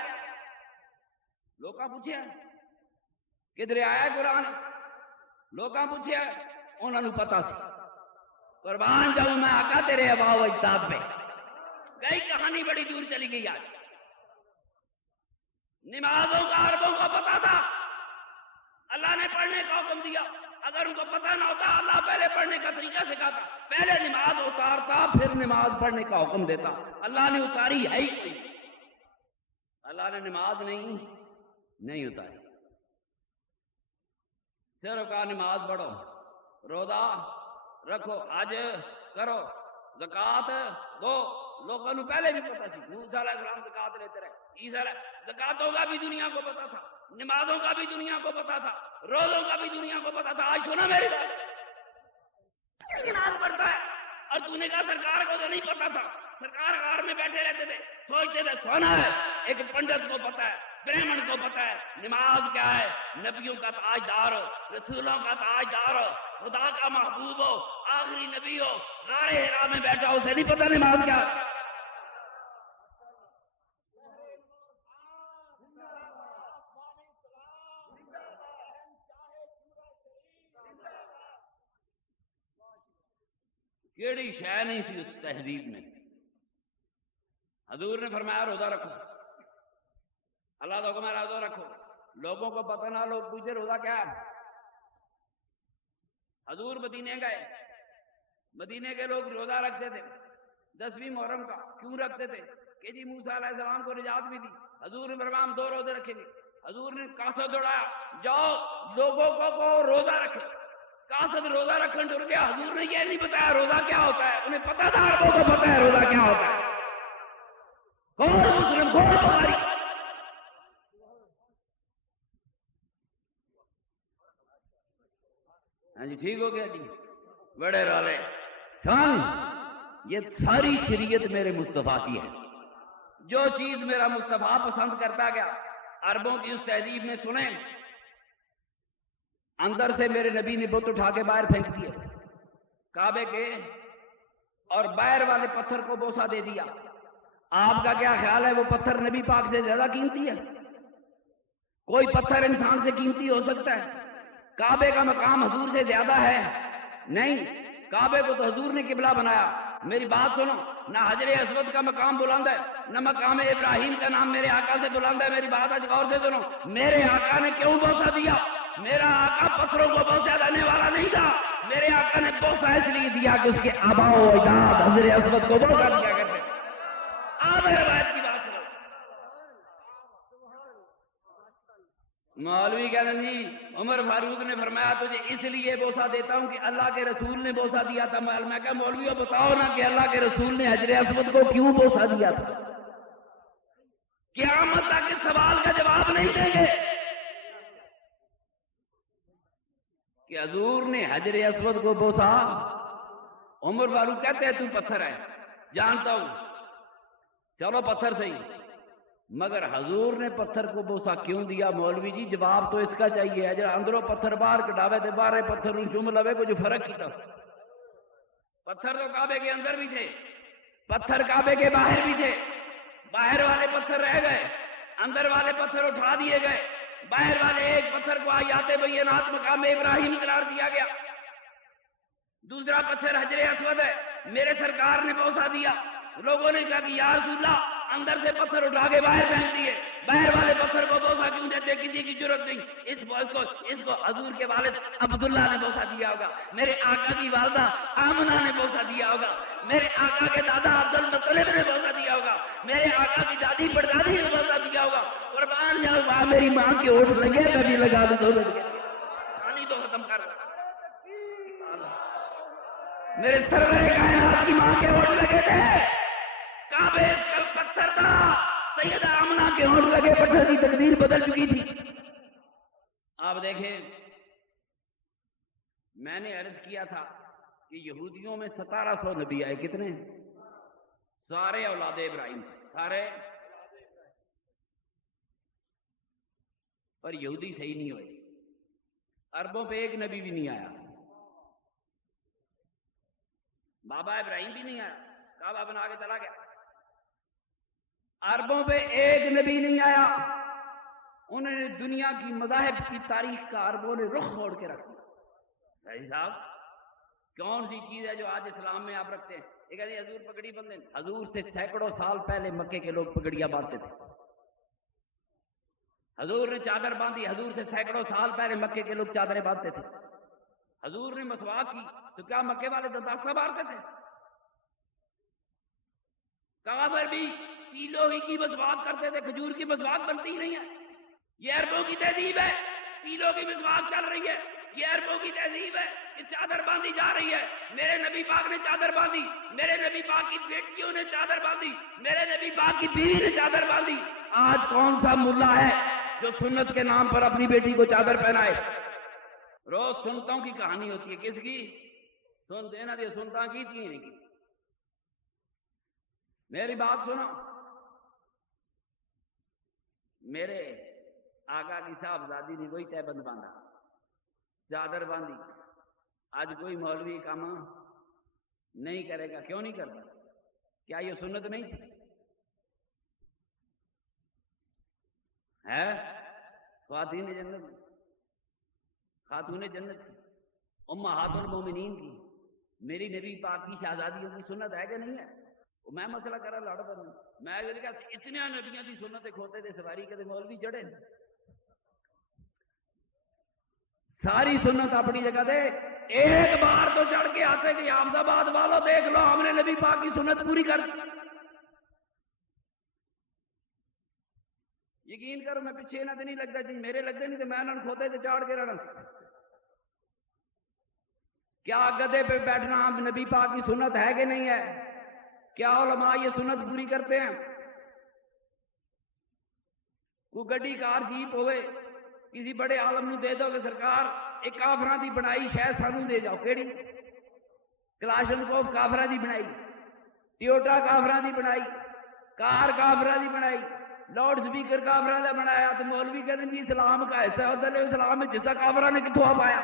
لوگ کا پوچھے کدھر آیا قرآن؟ لوگ کا پوچھے انہوں نے پتا سی۔ قربان جاؤں میں آقا تیرے آباء و اجداد پہ۔ گئی کہانی بڑی دور چلی گئی آج۔ نمازوں کا عربوں کو پتا تھا، اللہ نے پڑھنے کا حکم دیا۔ اگر ان کو پتہ نہ ہوتا اللہ پہلے پڑھنے کا طریقہ سکھاتا، پہلے نماز اتارتا پھر نماز پڑھنے کا حکم دیتا۔ اللہ نے اتاری ہے ہی نہیں، اللہ نے نماز نہیں اتاری، صرف کہا نماز پڑھو، روزہ رکھو، حج کرو، زکات دو۔ لوگوں نے پہلے بھی پتا تھی، موسیٰ علیہ السلام زکات لیتے رہے، عیسیٰ علیہ زکاتوں کا بھی دنیا کو پتا تھا، نمازوں کا بھی دنیا کو پتا تھا، روزوں کا بھی دنیا کو پتا تھا۔ آج سنا میری بات، نماز پڑھتا ہے اور تو نے کہا سرکار کو تو نہیں پتا تھا، سرکار غار میں بیٹھے رہتے تھے، سوچتے تھے سونا ہے۔ ایک پنڈت کو پتا ہے، برہمن کو پتا ہے نماز کیا ہے، نبیوں کا تاجدار ہو، رسولوں کا تاجدار ہو، خدا کا محبوب ہو، آخری نبی ہو، غار حرا میں بیٹھا ہو، اسے نہیں پتا نماز کیا ہے۔ کیڑی شے نہیں سی اس تہذیب میں۔ حضور نے فرمایا روزہ رکھو، اللہ کا حکم ہے روزہ رکھو، لوگوں کو پتہ نہ، لوگ پوچھتے روزہ کیا ہے؟ حضور مدینے گئے، مدینے کے لوگ روزہ رکھتے تھے 10ویں محرم کا۔ کیوں رکھتے تھے؟ کہ جی موسیٰ علیہ السلام کو نجات بھی دی۔ حضور نے فرمایا ہم 2 روزے رکھیں گے۔ حضور نے کاسہ دوڑایا، جاؤ لوگوں کو روزہ رکھے۔ کاسد روزہ رکھن ڈر گیا، حضور نے یہ نہیں بتایا روزہ کیا ہوتا ہے، انہیں پتا تھا عربوں کو پتا ہے روزہ کیا ہوتا ہے۔ کون مسلم کون بخاری؟ ہاں جی ٹھیک ہو گیا جی، بڑے رالے یہ ساری شریعت میرے مصطفیٰ کی ہے۔ جو چیز میرا مصطفیٰ پسند کرتا گیا، عربوں کی اس تہذیب میں سنیں، اندر سے میرے نبی نے بت اٹھا کے باہر پھینک دیے کعبے کے، اور باہر والے پتھر کو بوسہ دے دیا۔ آپ کا کیا خیال ہے وہ پتھر نبی پاک سے زیادہ قیمتی ہے؟ کوئی پتھر انسان سے قیمتی ہو سکتا ہے؟ کعبے کا مقام حضور سے زیادہ ہے؟ نہیں، کعبے کو تو حضور نے قبلہ بنایا۔ میری بات سنو، نہ حجر اسود کا مقام بلند ہے، نہ مقام ابراہیم کا نام میرے آقا سے بلند ہے۔ میری بات آج غور سے سنو، میرے آقا نے کیوں بوسہ دیا؟ میرا آقا پتھروں کو بوسہ دینے والا نہیں تھا، میرے آقا نے بوسہ اس لیے دیا کہ اس کے آباء و اجداد حجر اسود کو بوسہ دیا کرتے۔ آپ میرے بات کی بات سنو، مولوی کہتے ہیں جی عمر فاروق نے فرمایا تجھے اس لیے بوسہ دیتا ہوں کہ اللہ کے رسول نے بوسہ دیا تھا۔ میں کہا مولویوں بتاؤ نا کہ اللہ کے رسول نے حجر اسود کو کیوں بوسہ دیا تھا؟ قیامت تک اس سوال کا جواب نہیں دیں گے کہ حضور نے حجر اسود کو بوسہ۔ عمر فاروق کہتے ہیں تو پتھر ہے، جانتا ہوں، چلو پتھر صحیح، مگر حضور نے پتھر کو بوسا کیوں دیا؟ مولوی جی جواب تو اس کا چاہیے ہے، جب اندروں پتھر باہر کٹاوے تھے، باہر پتھر چوم لوے کو جو فرق کی تھا۔ پتھر تو کعبے کے اندر بھی تھے، پتھر کعبے کے باہر بھی تھے، باہر والے پتھر رہ گئے، اندر والے پتھر اٹھا دیے گئے، باہر والے ایک پتھر کو آیات بینات مقام ابراہیم قرار دیا گیا، دوسرا پتھر حجر اسود ہے، میرے سرکار نے بوسا دیا۔ لوگوں نے کہا کہ یا رسول اللہ اندر سے پتھر اٹھا کے باہر پھینک دیے، باہر والے پتھر کو بوسا کیوں دیتے؟ کسی کی ضرورت نہیں۔ اس کو حضور کے والد عبداللہ نے بوسا دیا ہوگا، میرے آقا کی والدہ آمنہ نے بوسا دیا ہوگا، میرے آقا کے دادا عبد المطلب نے بوسا دیا ہوگا، میرے آقا کی دادی پردادی نے بوسا دیا ہوگا۔ قربان جاؤ وہاں میری ماں کے ہوٹ لگے، کبھی لگا دو کہانی تو ختم کر۔ میرے سرور کائنات کی ماں کے ہوٹ لگے تھے، کعبے کا پتھر تھا، سیدہ آمنہ کے ہونٹ لگے، پتھر کی تقدیر بدل چکی تھی۔ آپ دیکھیں، میں نے عرض کیا تھا کہ یہودیوں میں 1700 نبی آئے، کتنے؟ سارے اولاد ابراہیم، سارے، پر یہودی صحیح نہیں ہوئے۔ عربوں پہ ایک نبی بھی نہیں آیا، بابا ابراہیم بھی نہیں آیا، کعبہ بنا کے چلا گیا۔ عربوں پہ ایک نبی نہیں آیا، انہوں نے دنیا کی مذاہب کی تاریخ کا عربوں نے رخ موڑ کے رکھ دیا۔ بھائی صاحب کون سی چیز ہے جو آج اسلام میں آپ رکھتے ہیں؟ یہ کہتے ہیں حضور پگڑی بندے، حضور سے سینکڑوں سال پہلے مکے کے لوگ پگڑیاں باندھتے تھے، حضور نے چادر باندھی، حضور سے سینکڑوں سال پہلے مکے کے لوگ چادریں باندھتے تھے، حضور نے مسواک کی تو کیا مکے والے دنداستہ مارتے تھے؟ کافر بھی پیلو ہی کی مسواک کرتے تھے، کھجور کی مسواک بنتی ہی نہیں ہے۔ یہ عربوں کی تہذیب ہے، پیلو کی مسواک چل رہی ہے، یہ عربوں کی تہذیب ہے کہ چادر باندھی جا رہی ہے۔ میرے نبی پاک نے چادر باندھی، میرے نبی پاک کی بیٹیوں نے چادر باندھی، میرے نبی پاک کی بیوی نے چادر باندھی۔ آج کون سا ملا ہے جو سنت کے نام پر اپنی بیٹی کو چادر پہنائے؟ روز سنتوں کی کہانی ہوتی ہے، کس کی؟ سنتے نا، سنتا کی تھی نہیں کی۔ میری بات سنو، میرے آقا کی صاحبزادی نے وہی تہبند باندھا، چادر باندھی۔ آج کوئی مولوی کام نہیں کرے گا، کیوں نہیں کرتا؟ کیا یہ سنت نہیں تھی؟ ہے خواتین جنت، خاتون جنت امہات المومنین کی، میری نبی پاک کی شہزادیوں کی سنت ہے کہ نہیں ہے؟ میں مسئلہ کرا لڑ بنوں، میں اتنے نبیاں کی سنت کھوتے تھے سواری کے مولوی چڑھے، ساری سنت اپنی جگہ دے، ایک بار تو چڑھ کے آتے کہ احمد آباد والوں دیکھ لو ہم نے نبی پاک کی سنت پوری کر دی۔ یقین کرو میں پیچھے نہ نہیں لگتا جی، میرے لگتے نہیں تو میں انہوں کھوتے سے چاڑ کے رہنا۔ کیا گدے پہ بیٹھنا نبی پاک کی سنت ہے کہ نہیں ہے؟ کیا علماء یہ سنت پوری کرتے ہیں؟ کوئی گڈی کار جیپ ہوئے کسی بڑے عالم نو دے دو کہ سرکار ایک کافراں دی بنائی شاید سانو دے جاؤ، کیڑی؟ کلاشنکوف کافراں دی بنائی، ٹیوٹا کافراں دی بنائی، کار کافراں دی بنائی، لاؤڈ سپیکر کافراں دا بنایا، تو مولوی کہتے ہیں جی اسلام کا حصہ ہوتا ہے، اسلام میں جسا کافراں نے کتوں آ پایا؟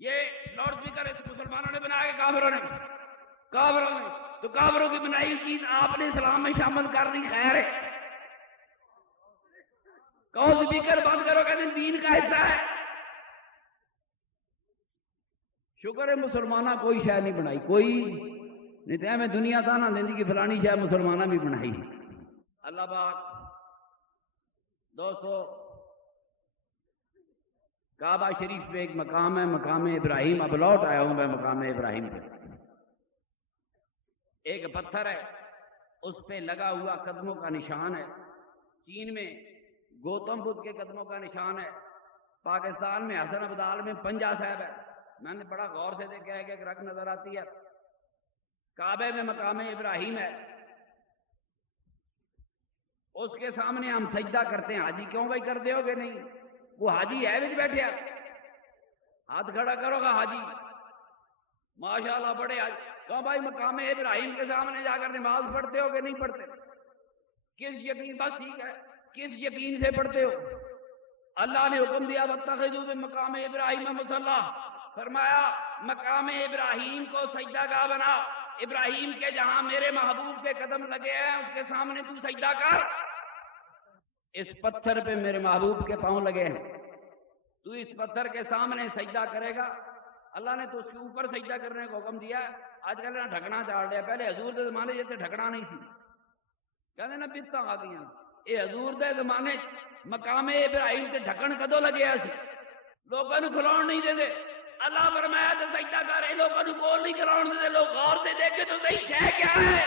یہ لاؤڈ سپیکر مسلمانوں نے بنایا کہ کافروں نے؟ کافروں نے۔ تو کافروں کی بنائی چیز آپ نے اسلام میں شامل کر دی، خیر ہے؟ کہو سپیکر بند کرو، کہتے ہیں دین کا حصہ ہے۔ شکر ہے مسلمانہ کوئی شے نہیں بنائی، کوئی نہیں تو میں دنیا تھا نا زندگی فلانی شے مسلمانہ بھی بنائی۔ اللہ پاک دوستو، کعبہ شریف پہ ایک مقام ہے، مقام ابراہیم۔ اب لوٹ آیا ہوں میں مقام ابراہیم پہ۔ ایک پتھر ہے، اس پہ لگا ہوا قدموں کا نشان ہے۔ چین میں گوتم بدھ کے قدموں کا نشان ہے، پاکستان میں حسن ابدال میں پنجا صاحب ہے۔ میں نے بڑا غور سے دیکھا ہے کہ ایک رکھ نظر آتی ہے۔ کعبے میں مقام ابراہیم ہے، اس کے سامنے ہم سجدہ کرتے ہیں۔ حاجی کیوں بھائی کرتے ہو گے نہیں؟ وہ حاجی ہے بچ بیٹھے، ہاتھ کھڑا کرو گا حاجی، ماشاءاللہ بڑے حاجی۔ کیوں بھائی مقام ابراہیم کے سامنے جا کر نماز پڑھتے ہو کہ نہیں پڑھتے؟ کس یقین، بس ٹھیک ہے، کس یقین سے پڑھتے ہو؟ اللہ نے حکم دیا واتخذوا من مقام ابراہیم مصلی، فرمایا مقام ابراہیم کو سجدہ گاہ بنا، ابراہیم کے جہاں میرے محبوب کے قدم لگے ہیں اس کے سامنے تو سجدہ کر، اس پتھر پہ میرے محبوب کے پاؤں لگے ہیں، تو اس پتھر کے سامنے سجدہ کرے گا۔ اللہ نے تو اس کے اوپر سجدہ کرنے کو حکم دیا۔ آج کل نہ ڈھکنا چاڑ لیا، پہلے حضور دے زمانے جیسے ڈھکنا نہیں تھی، کہتے نا بتاں آ گئی، یہ حضور دے زمانے مقام ابراہیم سے ڈھکن کدو لگیا سی، لوگوں کو کھلاؤ نہیں دے دے، اللہ فرمایا تو سجدہ کر رہے، لوگوں کو بول نہیں کراؤ دے دے، لوگ غور سے دیکھے تو صحیح شے کیا ہے،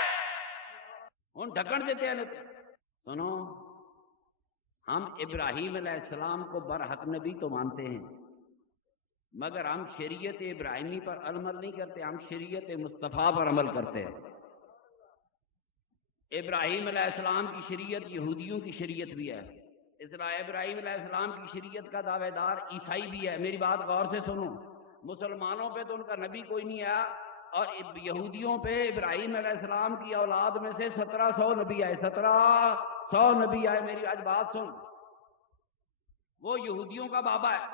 ہوں ڈھکن دیتے ہیں۔ سنو، ہم ابراہیم علیہ السلام کو برحق نبی تو مانتے ہیں، مگر ہم شریعت ابراہیمی پر عمل نہیں کرتے، ہم شریعت مصطفیٰ پر عمل کرتے ہیں۔ ابراہیم علیہ السلام کی شریعت یہودیوں کی شریعت بھی ہے، اس لیے ابراہیم علیہ السلام کی شریعت کا دعوے دار عیسائی بھی ہے۔ میری بات غور سے سنو، مسلمانوں پہ تو ان کا نبی کوئی نہیں آیا، اور یہودیوں پہ ابراہیم علیہ السلام کی اولاد میں سے 1700 نبی آئے، 1700 نبی آئے۔ میری آج بات سن، وہ یہودیوں کا بابا ہے،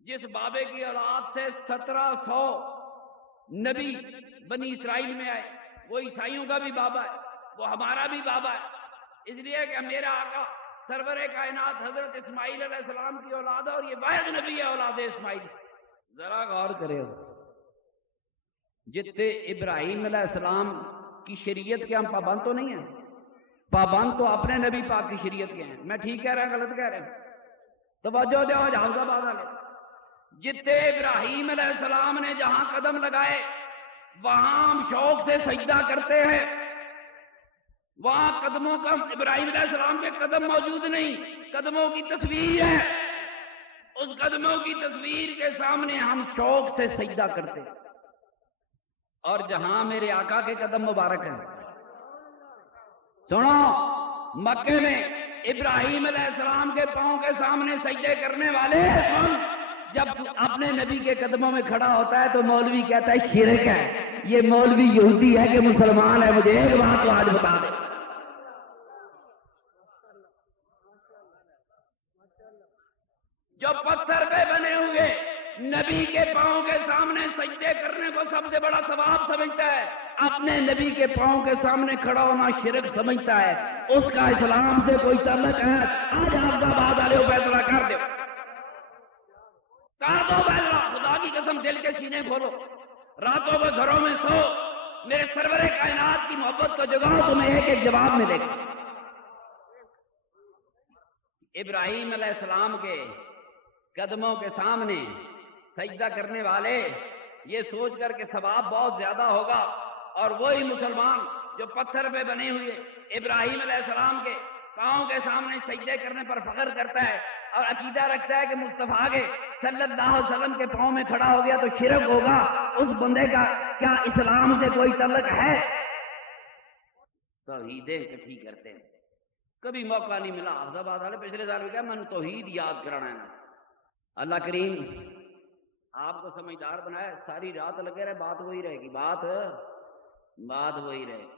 جس بابے کی اولاد سے 1700 نبی بنی اسرائیل میں آئے، وہ عیسائیوں کا بھی بابا ہے، وہ ہمارا بھی بابا ہے، اس لیے کہ میرا آقا سرور کائنات حضرت اسماعیل علیہ السلام کی اولاد ہے، اور یہ واحد نبی ہے اولاد اسماعیل۔ ذرا غور کرے ہو، جتنے ابراہیم علیہ السلام کی شریعت کے ہم پابند تو نہیں ہیں، پابند تو اپنے نبی پاک کی شریعت کے ہیں۔ میں ٹھیک کہہ رہا ہوں غلط کہہ رہے ہیں؟ توجہ دو، جہاں بات والے، جتنے ابراہیم علیہ السلام نے جہاں قدم لگائے وہاں ہم شوق سے سجدہ کرتے ہیں، وہاں قدموں کا ابراہیم علیہ السلام کے قدم موجود نہیں، قدموں کی تصویر ہے، اس قدموں کی تصویر کے سامنے ہم شوق سے سجدہ کرتے ہیں۔ اور جہاں میرے آقا کے قدم مبارک ہیں، سنو، مکے میں ابراہیم علیہ السلام کے پاؤں کے سامنے سجدے کرنے والے، جب اپنے نبی کے قدموں میں کھڑا ہوتا ہے تو مولوی کہتا ہے شرک ہے، یہ مولوی یہودی ہے کہ مسلمان ہے؟ مجھے ایک بات تو آج بتا دے۔ جو پتھر پہ بنے ہوئے نبی کے پاؤں کے سامنے سجدے کرنے کو سب سے بڑا ثواب سمجھتا ہے، اپنے نبی کے پاؤں کے سامنے کھڑا ہونا شرک سمجھتا ہے، اس کا اسلام سے کوئی تعلق ہے؟ آج آپ کا بات والے فیصلہ کر دو، کر دو فیصلہ، خدا کی قسم دل کے سینے کھولو، راتوں کو گھروں میں سو، میرے سرور کائنات کی محبت کو جگاؤ، تمہیں ایک ایک جواب ملے گا۔ ابراہیم علیہ السلام کے قدموں کے سامنے سجدہ کرنے والے یہ سوچ کر کے ثواب بہت زیادہ ہوگا، اور وہی مسلمان جو پتھر پہ بنے ہوئے ابراہیم علیہ السلام کے پاؤں کے سامنے سجدے کرنے پر فخر کرتا ہے اور عقیدہ رکھتا ہے کہ مصطفیٰ کے صلی اللہ علیہ وسلم کے پاؤں میں کھڑا ہو گیا تو شرک ہوگا، اس بندے کا کیا اسلام سے کوئی تعلق ہے؟ توحیدیں اکٹھی کرتے ہیں، کبھی موقع نہیں ملا۔ حافظ آباد والے پچھلے سال میں کہا میں نے توحید یاد کرانا ہے، اللہ کریم آپ کو سمجھدار بنائے، ساری رات لگے رہے، بات وہی رہے گی، بات وہی رہے گی۔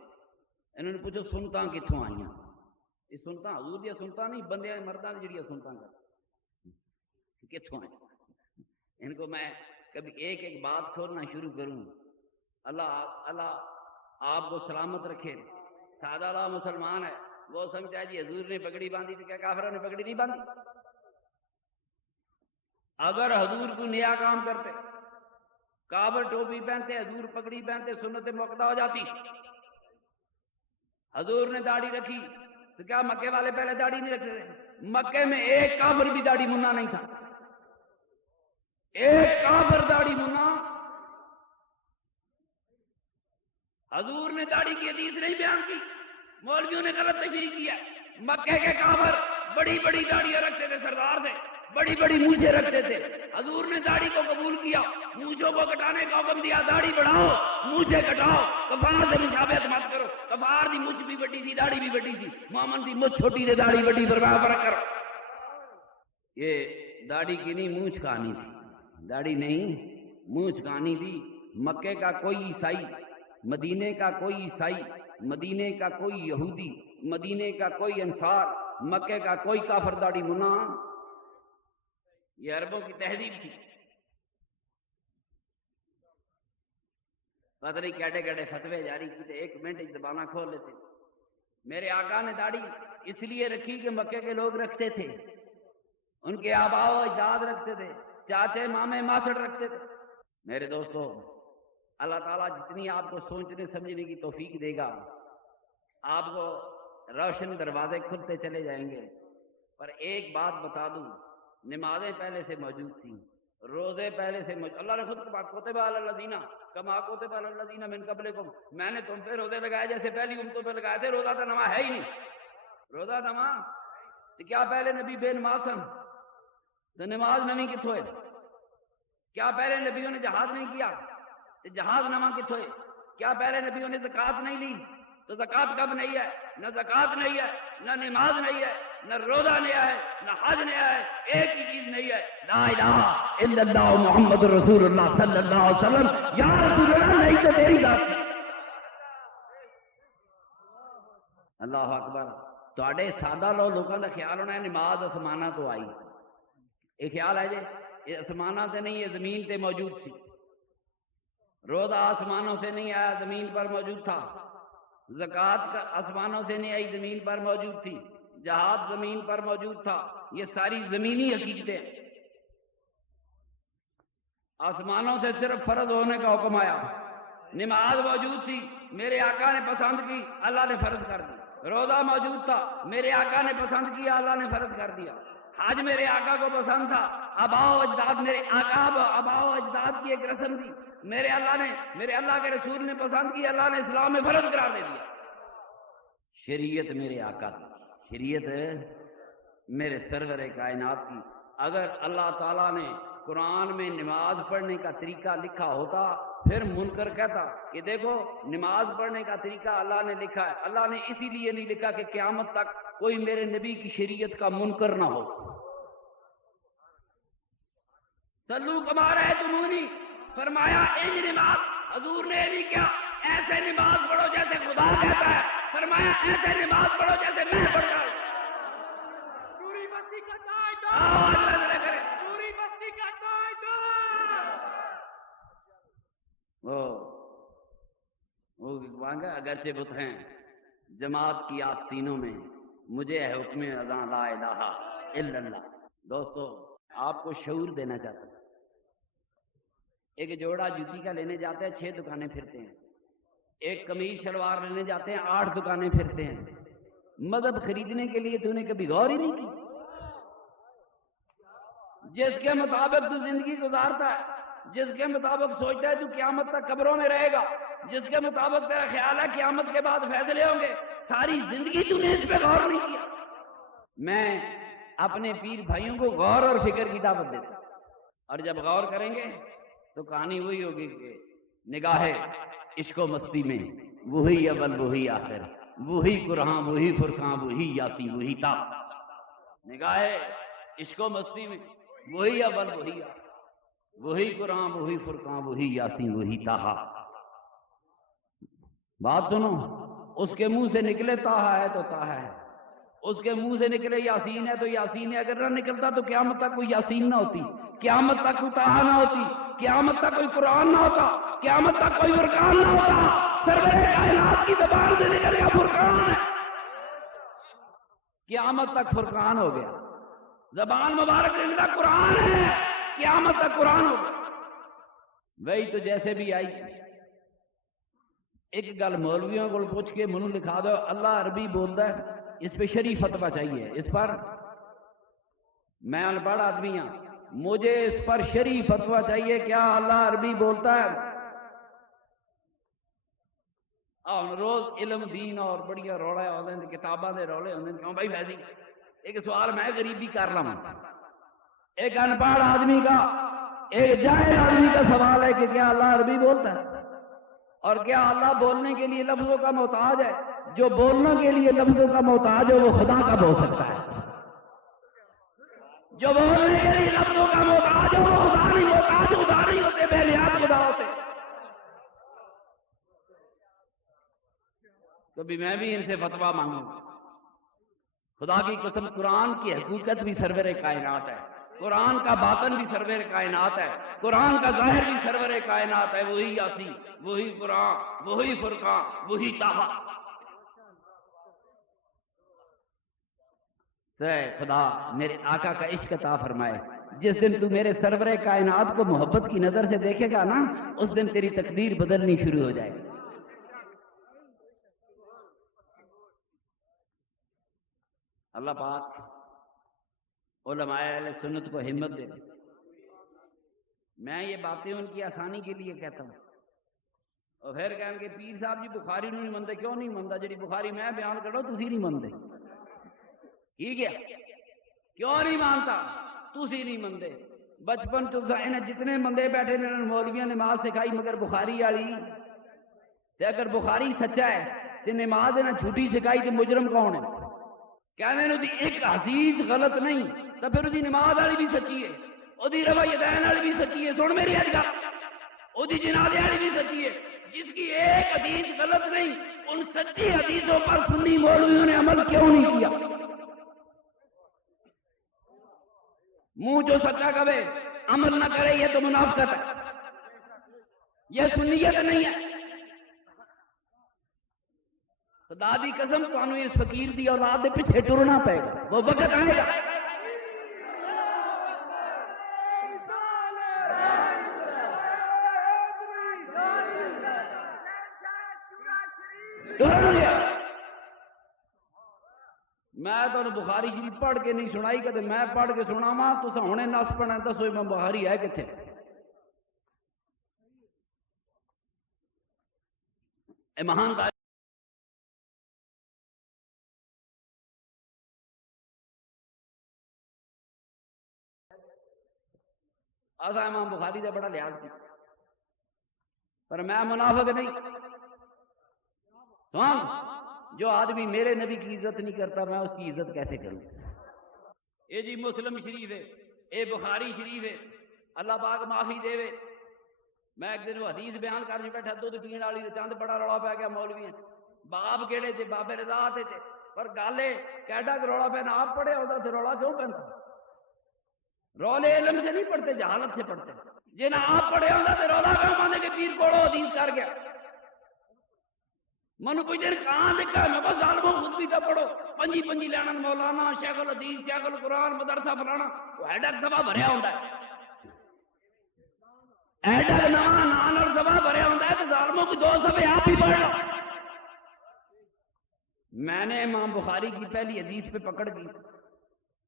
انہوں نے پوچھو سنتا کتوں آئی ہیں؟ یہ سنتا حضور دیا سنتا نہیں، بندے مردوں کی جڑیاں سنتا کتوں آئی؟ ان کو میں کبھی ایک ایک بات کھولنا شروع کروں۔ اللہ آپ کو سلامت رکھے۔ سادہ لا مسلمان ہے، وہ سمجھتا ہے جی حضور نے پگڑی باندھی تو کیا کافروں نے پگڑی نہیں باندھی؟ اگر حضور کو نیا کام کرتے، کابر ٹوپی پہنتے، حضور پگڑی پہنتے، سنت موقع ہو جاتی۔ حضور نے داڑھی رکھی تو کیا مکے والے پہلے داڑھی نہیں رکھتے تھے؟ مکے میں ایک کافر بھی داڑھی منا نہیں تھا، ایک کافر داڑھی منا۔ حضور نے داڑھی کی حدیث نہیں بیان کی، مولویوں نے غلط تشریح کیا۔ مکے کے کافر بڑی بڑی داڑیاں رکھتے تھے، سردار تھے، بڑی بڑی مونچھیں رکھتے تھے۔ حضور نے داڑھی کو قبول کیا، مونچھوں کو کٹانے کا حکم دیا، داڑھی بڑھاؤ مونچھیں کٹاؤ، کفار سے مشابہت مت کرو۔ کفار دی مونچھ بھی بڑی تھی، داڑھی بھی بڑی تھی، محمد دی مونچھ چھوٹی تھی، داڑھی بڑی، فرق کرو۔ یہ داڑھی کی نہیں مونچھ کہانی تھی، داڑھی نہیں مونچھ کہانی تھی۔ مکے کا کوئی عیسائی، مدینے کا کوئی عیسائی، مدینے کا کوئی یہودی مدینے کا کوئی انصار، مکے کا کوئی کافر داڑھی منا، یہ عربوں کی تہذیب تھی۔ پتہ نہیں کیڑے کیڑے فتوے جاری کیتے، ایک منٹ زبانہ کھول لیتے۔ میرے آقا نے داڑھی اس لیے رکھی کہ مکے کے لوگ رکھتے تھے، ان کے آباء و اجداد رکھتے تھے، چاچے مامے ماسڑ رکھتے تھے۔ میرے دوستو، اللہ تعالیٰ جتنی آپ کو سوچنے سمجھنے کی توفیق دے گا، آپ کو روشن دروازے کھلتے چلے جائیں گے۔ پر ایک بات بتا دوں، نمازیں پہلے سے موجود تھیں، روزے پہلے سے موجود، اللہ نے خود کتب علی الذین کما کتب علی الذین من قبلکم، میں نے تم پہ روزے لگائے جیسے پہلی امتوں پہ لگائے تھے۔ روزہ تو نما ہے ہی نہیں، روزہ نما تو کیا پہلے نبی بے نماز سن تو نماز نمی کتوں ہے؟ کیا پہلے نبیوں نے جہاد نہیں کیا تو جہاد نما کتوں ہے؟ کیا پہلے نبیوں نے زکوٰۃ نہیں لی تو زکوٰۃ کب نہیں ہے؟ نہ زکوٰۃ نہیں ہے، نہ نماز نہیں ہے، نہ روزہ نیا ہے، نہ حج نیا ہے، ایک ہی چیز نہیں ہے، لا الہ الا اللہ محمد رسول اللہ صلی اللہ علیہ وسلم۔ یا رسول اللہ، نہیں تو تیری ذات ہے۔ اللہ اکبر۔ تواڈے سادہ لوگوں کا خیال ہونا ہے نماز آسمانہ تو آئی، یہ خیال ہے جی یہ آسمانہ سے نہیں، یہ زمین پہ موجود تھی۔ روزہ آسمانوں سے نہیں آیا، زمین پر موجود تھا۔ زکوٰۃ کا آسمانوں سے نہیں آئی، زمین پر موجود تھی۔ جہاد زمین پر موجود تھا۔ یہ ساری زمینی حقیقتیں، آسمانوں سے صرف فرض ہونے کا حکم آیا۔ نماز موجود تھی، میرے آقا نے پسند کی، اللہ نے فرض کر دی۔ روزہ موجود تھا، میرے آقا نے پسند کیا، اللہ نے فرض کر دیا۔ حج میرے آقا کو پسند تھا، آباء و اجداد، میرے آقا آباء و اجداد کی ایک رسم تھی، میرے اللہ کے رسول نے پسند کی، اللہ نے اسلام میں فرض قرار دے دیا۔ شریعت میرے آقا کی، شریعت میرے سرور کائنات کی۔ اگر اللہ تعالیٰ نے قرآن میں نماز پڑھنے کا طریقہ لکھا ہوتا، پھر منکر کہتا کہ دیکھو نماز پڑھنے کا طریقہ اللہ نے لکھا ہے۔ اللہ نے اسی لیے نہیں لکھا کہ قیامت تک کوئی میرے نبی کی شریعت کا منکر نہ ہو۔ صلو کما رأیتمونی، فرمایا انج نماز، حضور نے نہیں کیا ایسے نماز پڑھو جیسے خدا کہتا ہے، فرمایا ایسے نماز پڑھو جیسے میں پڑھتا ہوں۔ پوری بستی کا تاج پوری بستی کا تاج وہ مانگا اگرچہ بت ہیں جماعت کی آستینوں میں، مجھے ہے حکم اذاں لا الہ الا اللہ۔ دوستو، آپ کو شعور دینا چاہتا ہوں، ایک جوڑا جوتی کا لینے جاتے ہیں 6 دکانیں پھرتے ہیں، ایک قمیض شلوار لینے جاتے ہیں 8 دکانیں پھرتے ہیں۔ مذہب خریدنے کے لیے تو نے کبھی غور ہی نہیں کی؟ جس کے مطابق تو زندگی گزارتا ہے، جس کے مطابق سوچتا ہے تو قیامت تک قبروں میں رہے گا، جس کے مطابق تیرا خیال ہے قیامت کے بعد فیصلے ہوں گے، ساری زندگی تو نے اس پہ غور نہیں کیا۔ میں اپنے پیر بھائیوں کو غور اور فکر کی دعوت دیتا ہوں، اور جب غور کریں گے تو کہانی وہی ہوگی کہ نگاہ عشق و مستی میں وہی اول وہی آخر، وہی قرآن وہی فرقان وہی یاسین وہی تا۔ نگاہ عشق و مستی میں وہی اول وہی آخر، وہی قرآن وہی فرقان وہی یاسین وہی تاہا۔ بات سنو، اس کے منہ سے نکلے تاہا ہے تو تاہا ہے، اس کے منہ سے نکلے یاسین ہے تو یاسین ہے۔ اگر نہ نکلتا تو قیامت تک کوئی یاسین نہ ہوتی، قیامت تک کوئی تاہا نہ ہوتی، قیامت تک کوئی قرآن نہ ہوتا، قیامت تک کوئی فرقان نہ ہوتا۔ سرور کائنات کی زبان سے نکل گیا فرقان ہے، قیامت تک فرقان ہو گیا۔ زبان مبارک سے نکلا قرآن ہے، قیامت تک قرآن ہو گیا۔ وہی تو جیسے بھی آئی، ایک گل مولویوں کو پوچھ کے منہ لکھا دو، اللہ عربی بولتا ہے، اس پہ شریف فتویٰ چاہیے۔ اس پر میں ان پڑھ آدمی ہوں، مجھے اس پر شریف فتویٰ چاہیے، کیا اللہ عربی بولتا ہے؟ اور روز علم دین اور بڑی روڑے ہوتے ہیں، کتاباں دے رولے ہوتے ہیں۔ کیوں بھائی ویسی ایک سوال میں غریبی کر رہا ہوں، ایک ان پڑھ آدمی کا، ایک جاہل آدمی کا سوال ہے کہ کیا اللہ عربی بولتا ہے؟ اور کیا اللہ بولنے کے لیے لفظوں کا محتاج ہے؟ جو بولنے کے لیے لفظوں کا محتاج ہے وہ خدا کا بول سکتا ہے، جو بولنے کے لیے لفظوں کا محتاج ہے وہ خدا نہیں محتاج، خدا نہیں ہوتے، بے نیاز خدا ہوتے۔ کبھی میں بھی ان سے فتویٰ مانگوں، خدا کی قسم قرآن کی حقیقت بھی سرور کائنات ہے، قرآن کا باطن بھی سرور کائنات ہے، قرآن کا ظاہر بھی سرور کائنات ہے، وہی یاسین، وہی قرآن، وہی فرقان، وہی طٰہٰ۔ خدا میرے آقا کا عشق عطا فرمائے، جس دن تو میرے سرور کائنات کو محبت کی نظر سے دیکھے گا نا، اس دن تیری تقدیر بدلنی شروع ہو جائے گی۔ اللہ پاک علماء اہل سنت کو ہمت دے۔ میں یہ باتیں ان کی آسانی کے لیے کہتا ہوں، اور پھر کہیں گے پیر صاحب جی بخاری نہیں منتے، کیوں نہیں منتا؟ جی بخاری میں بیان کرو تسی نہیں منتے، ٹھیک ہے؟ کیوں نہیں مانتا؟ تسی نہیں منتے۔ بچپن انہیں جتنے بندے بیٹھے نے مولویاں نماز سکھائی مگر بخاری والی، تے اگر بخاری سچا ہے تے نماز انہیں جھوٹی سکھائی تے مجرم کون ہے؟ کہنے نو دی ایک حدیث غلط نہیں تو پھر دی نماز والی بھی سچی ہے، او دی روایتین والی بھی سچی ہے، سن میری اج گل، او دی جنازے والی بھی سچی ہے۔ جس کی ایک حدیث غلط نہیں، ان سچی حدیثوں پر سنی مولویوں نے عمل کیوں نہیں کیا؟ منہ جو سچا کہے عمل نہ کرے، یہ تو منافقت ہے، یہ سنیت نہیں ہے۔ خدا دی قسم تانوں اس فقیر دی اولاد دے پیچھے ٹرنا پے گا، وہ وقت آئے گا۔ میں تو بخاری شریف پڑھ کے نہیں سنائی، کدے میں پڑھ کے سناواں تساں ہنے نس پڑھنا، دسو امام بخاری ہے کتنے؟ ایمان آسا امام بخاری کا بڑا لحاظ کیا، پر میں منافق نہیں۔ سن، جو آدمی میرے نبی کی عزت نہیں کرتا میں اس کی عزت کیسے کروں؟ یہ جی مسلم شریف ہے، یہ بخاری شریف ہے، اللہ پاک معافی دے وے۔ میں ایک دن حدیث بیان کر کے بیٹھا، دودھ پینے والی چند بڑا رولا پی گیا مولوی، باب کہڑے تھے؟ بابے رضا تھے، پر گل کیڈا رولا پہ نہ آپ پڑھے ہوتا تو رولا کیوں پہنتا؟ رولے علم سے نہیں پڑھتے، جہالت سے پڑھتے۔ جی نہ آپ پڑھے ہوتا تو رولا کیوں مانے کہ پیر کوڑو حدیث کر گیا؟ منو کوئی دیر کہاں لکھا ہے؟ میں بس ظالموں خود بھی تو پڑھو، پنجی پنجی لینا مولانا شیخ الحدیث شیخ القرآن مدرسہ فلانا، وہ ہیڈک سبا بھریا ہوتا ہے، ہیڈک نواں نان اور سبا بھریا ہوتا ہے، تو ظالموں کی دو سبے آپ ہی پڑھ لو۔ میں نے امام بخاری کی پہلی حدیث پہ پکڑ کی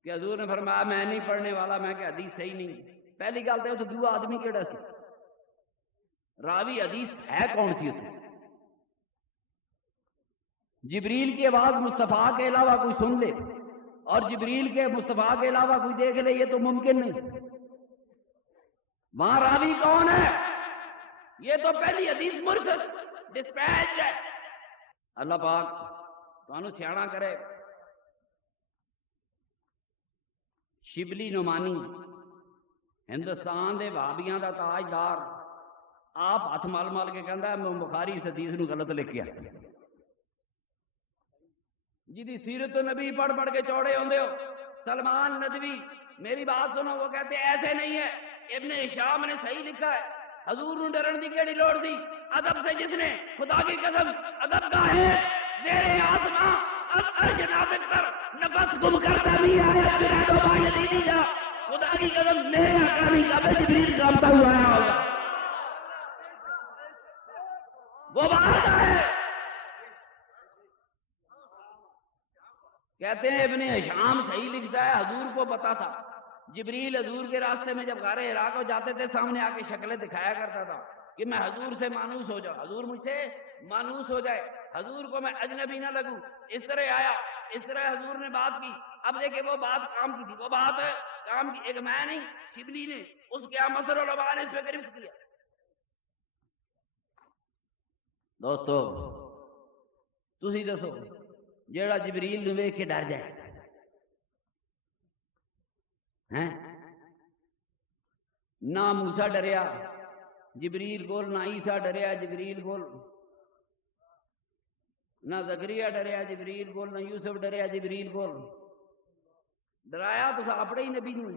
کہ حضور نے فرمایا میں نہیں پڑھنے والا، میں کہ حدیث صحیح نہیں۔ پہلی گل تو اس دو آدمی کیڑا سی؟ راوی حدیث ہے کون سی اتنے؟ جبریل کی آواز مصطفیٰ کے علاوہ کوئی سن لے اور جبریل کے مصطفیٰ کے علاوہ کوئی دیکھ لے، یہ تو ممکن نہیں۔ وہاں راوی کون ہے؟ یہ تو پہلی حدیث مرسل ڈسپیچ ہے۔ اللہ پاک تانوں سیاڑا کرے۔ شبلی نعمانی ہندوستان دے وہابیاں دا تاجدار آپ ہاتھ مل مل کے کہندا ہے میں بخاری اس حدیث نو غلط لکھیا، جی سیرت نبی پڑھ پڑھ کے چوڑے ہوندے ہو۔ سلمان ندوی میری بات سنو، وہ کہتے ایسے نہیں ہے، ابن ہشام نے صحیح لکھا ہے، حضور نو ڈرن دی کیڑی لوڑ دی؟ ادب سے جس نے خدا کی قسم ادب کا ہے زیر آسماں عرش نازک کر نفس گم کرتا بھی ہے، خدا کی قسم میرے آقا نہیں کعبہ جبریل کامتا ہوا آیا ہوگا، وہ بات ہے۔ کہتے ہیں ابن ہشام صحیح لکھتا ہے، حضور کو پتا تھا، جبریل حضور کے راستے میں جب غار حرا کو جاتے تھے سامنے آ کے شکلیں دکھایا کرتا تھا کہ میں حضور سے مانوس ہو جاؤں، حضور مجھ سے مانوس ہو جائے، حضور کو میں اجنبی نہ لگوں۔ اس طرح آیا، اس طرح حضور نے بات کی۔ اب دیکھیں وہ بات کام کی تھی، وہ بات کام کی، ایک میں نہیں شبلی نے، اس کے مصر علماء نے اس پہ گرفت کیا۔ دوستو تسی دسو جیڑا جبریل نو ویکھ کے ڈر جائے ہیں؟ نہ موسیٰ ڈریا جبریل کول، نہ عیسیٰ ڈریا جبریل کول، نہ زکریا ڈریا جبریل کول، نہ یوسف ڈریا جبریل کول۔ ڈرایا تو اپنے ہی نبی نے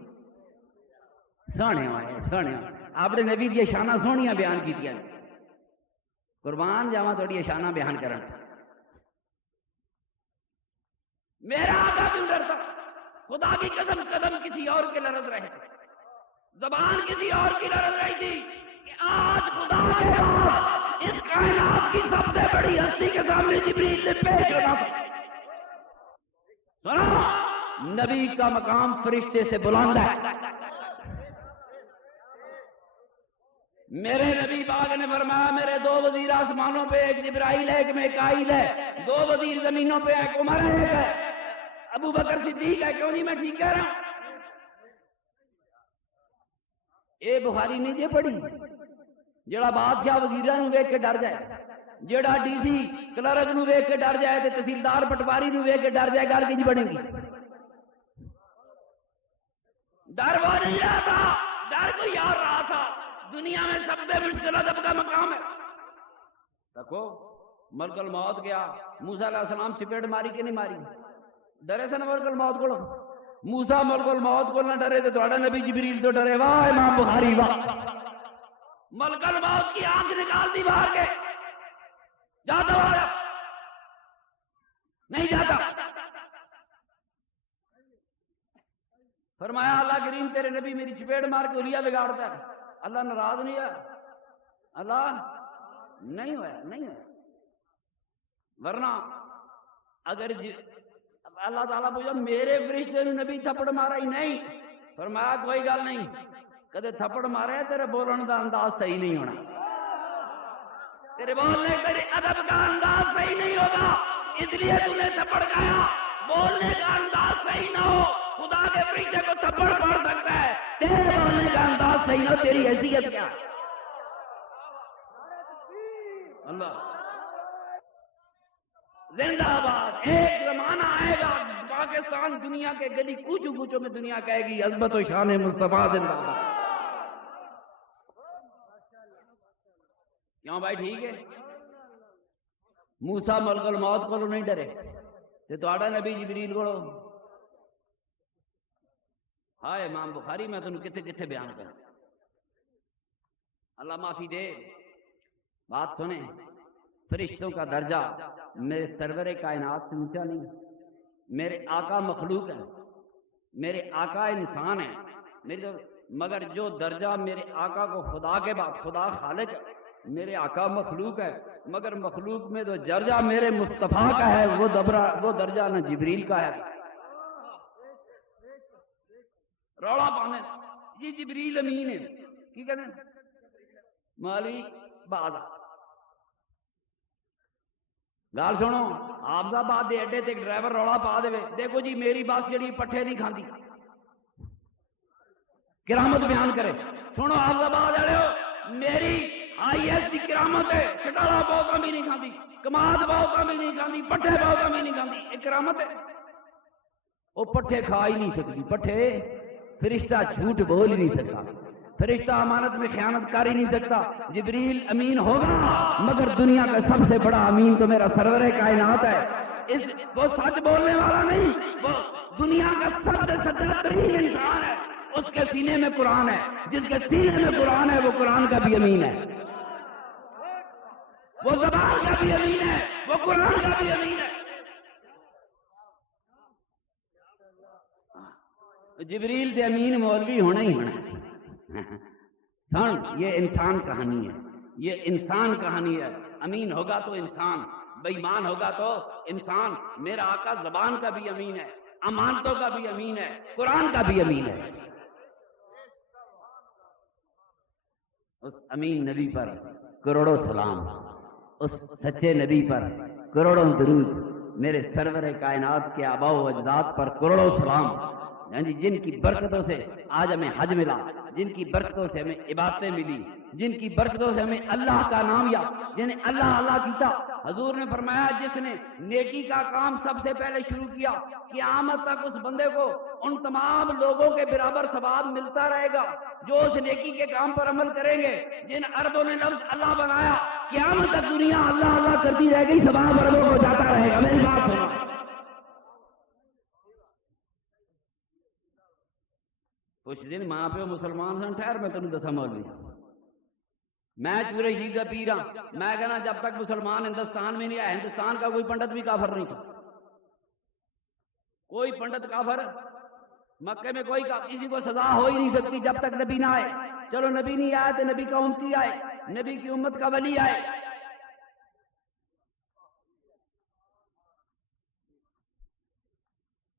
سونے آئے سونے اپنے نبی دیا شانہ سونیاں بیان کیتیاں قربان جاواں تھوڑی شانہ بیان کرن میرا آقا کیوں ڈرتا خدا کی قسم قدم کسی اور کے لرز رہے زبان کسی اور کی لرز رہی تھی کہ آج خدا کے بعد اس کائنات کی سب سے بڑی ہستی کے سامنے جبریل سے پیش ہونا تھا سنا نبی کا مقام فرشتے سے بلند ہے میرے نبی پاک نے فرمایا میرے دو وزیر آسمانوں پہ ایک جبرائیل ہے ایک میکائیل ہے دو وزیر زمینوں پہ ایک عمر ہے ایک ہے ابو بکر صدیق ہے کیوں نہیں میں ٹھیک کہہ رہا ہوں اے بخاری نہیں جے پڑھی جڑا بادشاہ وزیراں نوں ویکھ کے ڈر جائے جڑا ڈی سی کلرک نوں ویکھ کے ڈر جائے تے تحصیلدار پٹواری نوں ویکھ کے ڈر جائے گل کنج بنے گی ڈر وہ نہیں رہا تھا ڈر کوئی اور رہا تھا دنیا میں سب سے مشکل ادب کا مقام ہے دیکھو ملک الموت گیا موسیٰ علیہ السلام چپیٹ ماری کہ نہیں ماری ڈرے تھے نا ملک الموت کو موسیٰ ملک الموت کو نہ ڈرے تو تھوڑا نبی جبریل تو ڈرے واہ امام بخاری واہ ملک الموت کی آنکھ نکال دی باہر کے جاتا ہوا نہیں جاتا فرمایا اللہ کریم تیرے نبی میری چپیٹ مار کے اولیا بگاڑتا ہے اللہ ناراض نہیں ہے اللہ نہیں ہوا نہیں ہوا ورنہ اگر اللہ تعالیٰ پوچھا میرے فرشتے نے نبی تھپڑ مارا ہی نہیں فرمایا کوئی گل نہیں کدے تھپڑ مارے تیرے بولنے کا انداز صحیح نہیں ہونا تیرے بولنے تیرے ادب کا انداز صحیح نہیں ہوگا اس لیے تو نے تھپڑ کھایا بولنے کا انداز صحیح نہ ہو خدا کے فرشتے کو تھپڑ پڑ سکتا ہے تیرے بولنے کا انداز صحیح نہ تیری حیثیت کیا اللہ زندہ آباد ایک زمانہ آئے گا پاکستان دنیا کے گلی کوچوں کوچوں میں دنیا کہے گی عظمت و شان مصطفیٰ زندہ آباد کیوں بھائی ٹھیک ہے موسیٰ ملک الموت کو نہیں ڈرے تے تہاڈا نبی جبریل کو ہائے امام بخاری میں تمہیں کتنے کتنے بیان کروں اللہ معافی دے بات سنیں فرشتوں کا درجہ میرے سرور کائنات سے اونچا نہیں میرے آقا مخلوق ہے میرے آقا انسان ہے مگر جو درجہ میرے آقا کو خدا کے بعد خدا خالق ہے میرے آقا مخلوق ہے مگر مخلوق میں جو درجہ میرے مصطفیٰ کا ہے وہ درجہ نہ جبریل کا ہے روڑا پانے جی جبریل امین ہے کی کہتے ہیں مولوی بادہ گال سنو حافظ آباد دے اڈے تے ڈرائیور روڑا پا دے دیکھو جی میری بس جڑی پٹھے نہیں کھاندی کرامت بیان کرے سنو حافظ آباد والے میری آئی ایس کی کرامت ہے چٹالا بہت کمی نہیں کھاندی کماد بہت کمی نہیں کھاندی پٹھے بہت کمی نہیں کھاندی یہ کرامت ہے وہ پٹھے کھا ہی نہیں سکتی پٹھے فرشتہ جھوٹ بول ہی نہیں سکتا فرشتہ امانت میں خیانت کر ہی نہیں سکتا جبریل امین ہوگا مگر دنیا کا سب سے بڑا امین تو میرا سرور کائنات ہے وہ سچ بولنے والا نہیں وہ دنیا کا سب سے سچا ترین انسان ہے اس کے سینے میں قرآن ہے جس کے سینے میں قرآن ہے وہ قرآن کا بھی امین ہے وہ زبان کا بھی امین ہے وہ قرآن کا بھی امین ہے جبریل سے امین مولوی ہونا ہی ہونا سن یہ انسان کہانی ہے یہ انسان کہانی ہے امین ہوگا تو انسان بے ایمان ہوگا تو انسان میرا آقا زبان کا بھی امین ہے امانتوں کا بھی امین ہے قرآن کا بھی امین ہے اس امین نبی پر کروڑوں سلام اس سچے نبی پر کروڑوں درود میرے سرور کائنات کے آباء و اجداد پر کروڑوں سلام یعنی جن کی برکتوں سے آج ہمیں حج ملا جن کی برکتوں سے ہمیں عبادتیں ملی جن کی برکتوں سے ہمیں اللہ کا نام یا جنہیں اللہ اللہ کیتا حضور نے فرمایا جس نے نیکی کا کام سب سے پہلے شروع کیا قیامت تک اس بندے کو ان تمام لوگوں کے برابر ثواب ملتا رہے گا جو اس نیکی کے کام پر عمل کریں گے جن عربوں نے لفظ اللہ بنایا قیامت تک دنیا اللہ اللہ کرتی رہے گی ثواب عربوں کو جاتا رہے گا میری بات سنو کچھ دن ماں پیو مسلمان سن ٹھہر میں تینوں دسا مولوی میں چورے شید کا پیر ہاں میں کہنا جب تک مسلمان ہندوستان میں نہیں آیا ہندوستان کا کوئی پنڈت بھی کافر نہیں تھا کوئی پنڈت کافر مکے میں کوئی کسی کو سزا ہو ہی نہیں سکتی جب تک نبی نہ آئے چلو نبی نہیں آئے تو نبی کا امتی آئے نبی کی امت کا ولی آئے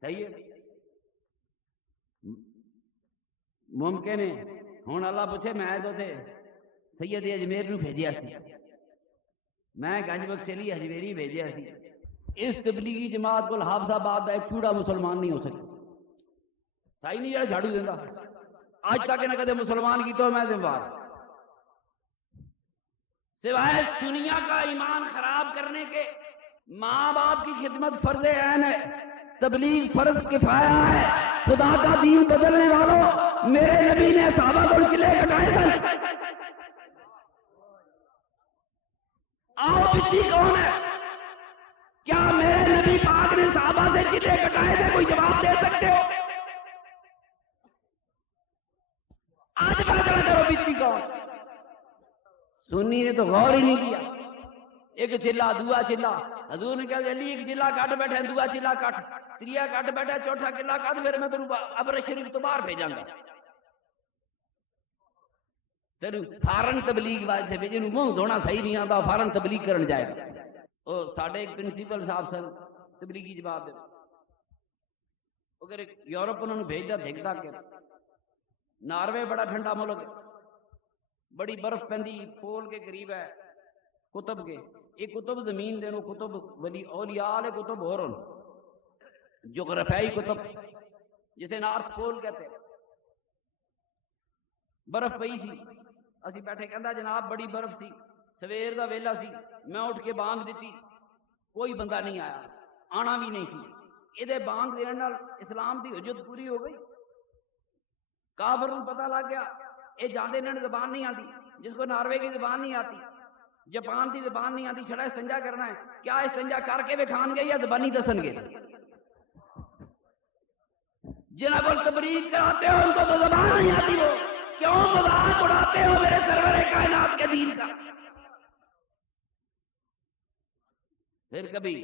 صحیح ہے ممکن ہے ہوں اللہ پوچھے میں تو تھے سید اجمیر نو بھیجیا سی میں گنج بخشلی اجمیری بھیجیا سی اس تبلیغی جماعت کو حافظ آباد کا ایک چوڑا مسلمان نہیں ہو سکتا صحیح نہیں ہے جھاڑو دینا آج تک نہ کدے مسلمان کی تو میں ذمہ سوائے دنیا کا ایمان خراب کرنے کے ماں باپ کی خدمت فرض عین ہے تبلیغ فرض کفایہ ہے خدا کا دین بدلنے والوں میرے نبی نے صحابہ کو قلعے کٹائے تھے آؤ بچی کون ہے کیا میرے نبی پاک نے صحابہ سے قلعے کٹائے تھے کوئی جواب دے سکتے ہو آج فیصلہ کرو بچی کون سنی نے تو غور ہی نہیں کیا ایک چلا دعا چلا حضور نے کہا جلی ایک چلا کٹ بیٹھے دعا چلا کٹ تریا کٹ بیٹھا چوتھا چلا کٹ پھر میں تینوں ابر شریف تو باہر بھیجاں گا تینوں فارن تبلیغ واسطے بھیجے منہ دھونا صحیح نہیں آتا فارن تبلیغ کرن جائے گا وہ ساڈے ایک پرنسپل صاحب سن تبلیغی جواب دے اگر یورپ انہوں نے بھیجا دیکھتا کہ ناروے بڑا ٹھنڈا ملک بڑی برف پہندی پول کے قریب ہے کتب کے یہ کتب زمین دے کتب ولی اولیاء والے کتب اور جغرافیائی کتب جسے نارتھ پول کہتے برف پئی سی اسی بیٹھے کہندا جناب بڑی برف سی سویر دا ویلا سی میں اٹھ کے بانگ دیتی کوئی بندہ نہیں آیا آنا بھی نہیں سی یہ بانگ دین نال اسلام دی حجت پوری ہو گئی کافر کو پتہ لگ گیا یہ جاندے انہوں نے زبان نہیں آتی جس کو ناروے کی زبان نہیں آتی جاپان کی زبان نہیں آتی چھڑا استنجا کرنا ہے کیا استنجا کر کے دکھان گے یا زبانی دسن گے جنہاں کو تبلیغ کراتے ہو ان کو تو زبان نہیں آتی وہ کیوں مذاق اڑاتے ہو میرے سرور کائنات کے دین کا پھر کبھی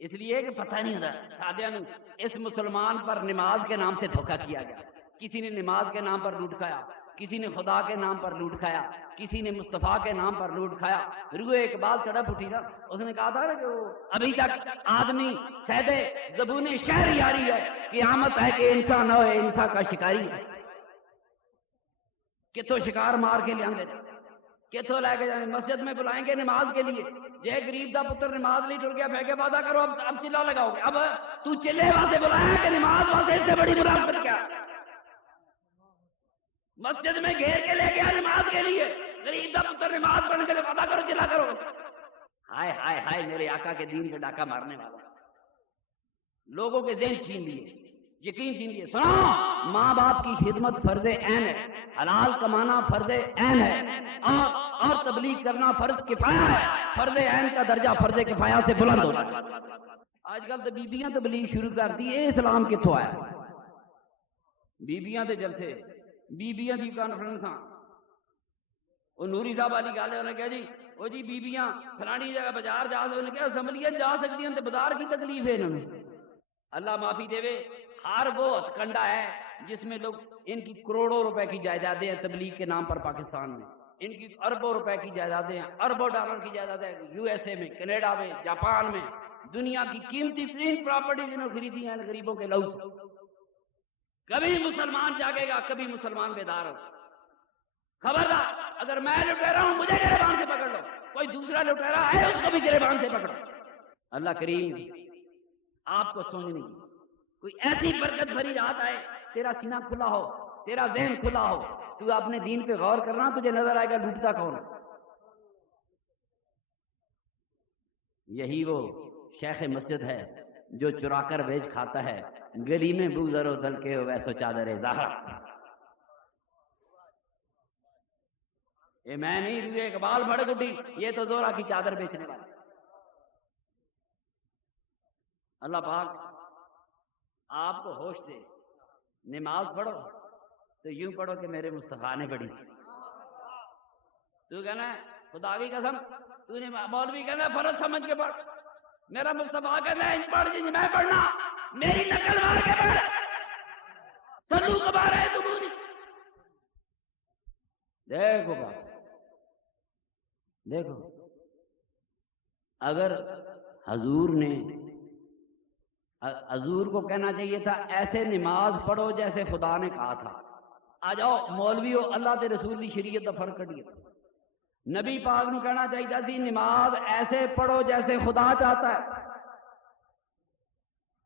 اس لیے کہ پتہ نہیں ہوتا سادیاں اس مسلمان پر نماز کے نام سے دھوکہ کیا گیا کسی نے نماز کے نام پر لوٹ کھایا کسی نے خدا کے نام پر لوٹ کھایا کسی نے مصطفیٰ کے نام پر لوٹ کھایا روئے اقبال چڑھا اٹھی نا اس نے کہا تھا نا کہ وہ ابھی تک آدمی قید زبون شہر یاری ہے قیامت ہے کہ انسان ہو انسان کا شکاری ہے کتوں شکار مار کے لے کتوں لے کے جائیں مسجد میں بلائیں گے نماز کے لیے جے غریب دا پتر نماز نہیں ٹر گیا پھینکے وعدہ کرو اب چلا لگاؤ گے اب تو چلے واسطے بلایا کہ نماز واسطے اس سے بڑی منافقت کیا مسجد میں گھیر کے لے گیا نماز کے لیے غریب دا پتر نماز پڑھنے کے لیے وعدہ کرو چلا کرو ہائے ہائے ہائے میرے آقا کے دین کے ڈاکہ مارنے والا لوگوں کے ذہن چھین لیے یقین چھین لیے سنو ماں باپ کی خدمت فرض عین ہے حلال کمانا فرض عین ہے اور تبلیغ کرنا فرض کفایہ ہے فرض عین کا درجہ فرض کفایہ سے بلند ہوتا ہے آج کل تو بیبیاں تبلیغ شروع کر دی یہ اسلام کتوں آیا بیبیاں تے جلسے بیبیاں دی کانفرنس وہ نوری صاحب والی گل ہے انہوں نے کہا جی وہ جی بیبیاں فلانی جگہ بازار جا سکتی کیا اسمبلیاں جا سکتی ہیں بازار کی تکلیف ہے انہوں نے اللہ معافی دے ہر وہ کنڈا ہے جس میں لوگ ان کی کروڑوں روپے کی جائیدادیں ہیں تبلیغ کے نام پر پاکستان میں ان کی اربوں روپے کی جائیدادیں ہیں اربوں ڈالر کی جائیدادیں یو ایس اے میں کینیڈا میں جاپان میں دنیا کی قیمتی ترین پراپرٹی جنہوں خریدی ہیں غریبوں کے لہو کبھی مسلمان جاگے گا کبھی مسلمان بیدار ہو خبردار اگر میں لٹیرا ہوں مجھے گریبان سے پکڑ لو کوئی دوسرا لٹیرا ہے اس کو بھی گریبان سے پکڑو اللہ کریم آپ کو سوچنی کوئی ایسی برکت بھری رات آئے تیرا سینہ کھلا ہو تیرا ذہن کھلا ہو تو اپنے دین پہ غور کرنا تجھے نظر آئے گا لوٹتا کون یہی وہ شیخ مسجد ہے جو چرا کر بیچ کھاتا ہے گلی میں بوزر و دل کے ویسو چادر زہرا یہ میں نہیں روئے اقبال بڑ گڈی یہ تو زورا کی چادر بیچنے والا اللہ پاک آپ کو ہوش دے نماز پڑھو تو یوں پڑھو کہ میرے مصطفیٰ نے پڑھی تھی. تو کہنا ہے خدا کی قسم تو نے مولوی کہنا ہے فرض سمجھ کے پڑھ, میرا مصطفیٰ کہنا ہے پڑھ جی میں پڑھنا, میری نقل مار کے پڑھ, سلو کبار ہے تو بولی. دیکھو بات, دیکھو اگر حضور نے, حضور کو کہنا چاہیے تھا ایسے نماز پڑھو جیسے خدا نے کہا تھا. آ جاؤ مولویو اللہ کے رسول کی شریعت کا فرق کٹیے. نبی پاک نو کہنا چاہیے تھی نماز ایسے پڑھو جیسے خدا چاہتا ہے.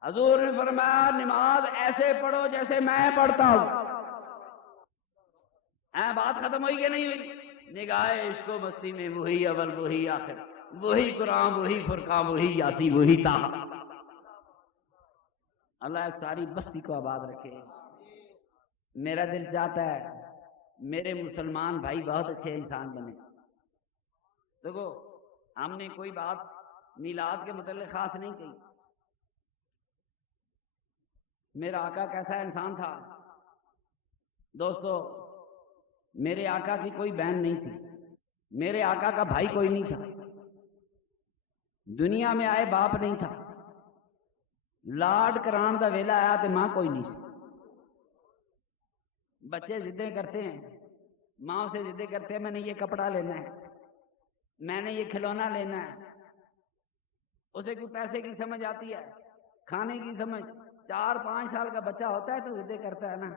حضور نے فرمایا نماز ایسے پڑھو جیسے میں پڑھتا ہوں. بات ختم ہوئی کہ نہیں ہوئی؟ نگاہ عشق و مستی میں وہی اول وہی آخر, وہی قرآن وہی فرقان وہی یاسی وہی طه. اللہ ساری بستی کو آباد رکھے. میرا دل چاہتا ہے میرے مسلمان بھائی بہت اچھے انسان بنے. دیکھو ہم نے کوئی بات میلاد کے متعلق خاص نہیں کہی. میرا آقا کیسا انسان تھا دوستو؟ میرے آقا کی کوئی بہن نہیں تھی, میرے آقا کا بھائی کوئی نہیں تھا, دنیا میں آئے باپ نہیں تھا, لاڈ کران دا ویلا آیا تو ماں کوئی نہیں سی. بچے ضدیں کرتے ہیں, ماں سے ضدیں کرتے ہیں میں نے یہ کپڑا لینا ہے, میں نے یہ کھلونا لینا ہے. اسے کوئی پیسے کی سمجھ آتی ہے, کھانے کی سمجھ. 4-5 سال کا بچہ ہوتا ہے تو ضدیں کرتا ہے نا.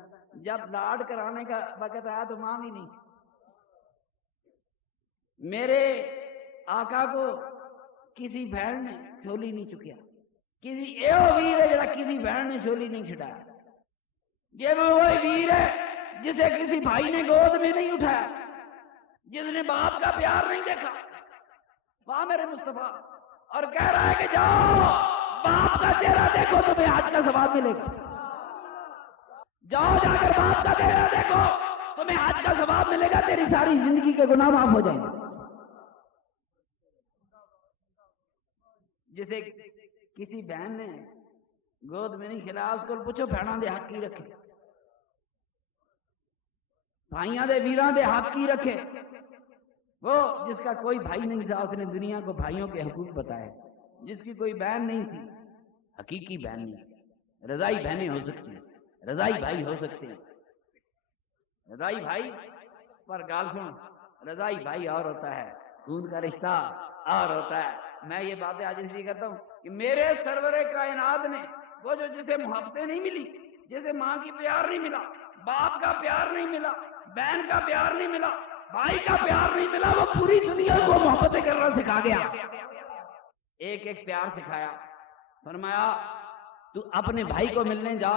جب لاڈ کرانے کا وقت آیا تو ماں بھی نہیں. میرے آقا کو کسی بہن نے چھولی نہیں چکیا, کسی ایو ویر ہے جڑا کسی بہن نے چھولی نہیں چھڑایا. یہ وہ وہی ویر ہے جسے کسی بھائی نے گود میں نہیں اٹھایا, جس نے باپ کا پیار نہیں دیکھا. واہ میرے مصطفیٰ, اور کہہ رہا ہے کہ جاؤ باپ کا چہرہ دیکھو تمہیں حج کا ثواب ملے گا. جاؤ جا کر باپ کا چہرہ دیکھو تمہیں حج کا ثواب ملے گا, تیری ساری زندگی کے گناہ معاف ہو جائیں گے. جسے کسی بہن نے گود میں نہیں کھلایا اس کو پوچھو بہنوں دے حق کی رکھے, بھائیاں دے ویراں دے حق کی رکھے. وہ جس کا کوئی بھائی نہیں تھا اس نے دنیا کو بھائیوں کے حقوق بتائے. جس کی کوئی بہن نہیں تھی, حقیقی بہن نہیں, رضائی بہنیں ہو سکتی ہیں, رضائی بھائی ہو سکتے ہیں. رضائی بھائی پر گال سن, رضائی بھائی اور ہوتا ہے, خون کا رشتہ اور ہوتا ہے. میں یہ باتیں آج اس لیے کرتا ہوں کہ میرے سرور کائنات نے وہ جو جسے محبتیں نہیں ملی, جسے ماں کی پیار نہیں ملا, باپ کا پیار نہیں ملا, بہن کا پیار نہیں ملا, بھائی کا پیار نہیں ملا, وہ پوری دنیا کو محبتیں کرنا سکھا گیا. ایک ایک پیار سکھایا. فرمایا تو اپنے بھائی کو ملنے جا,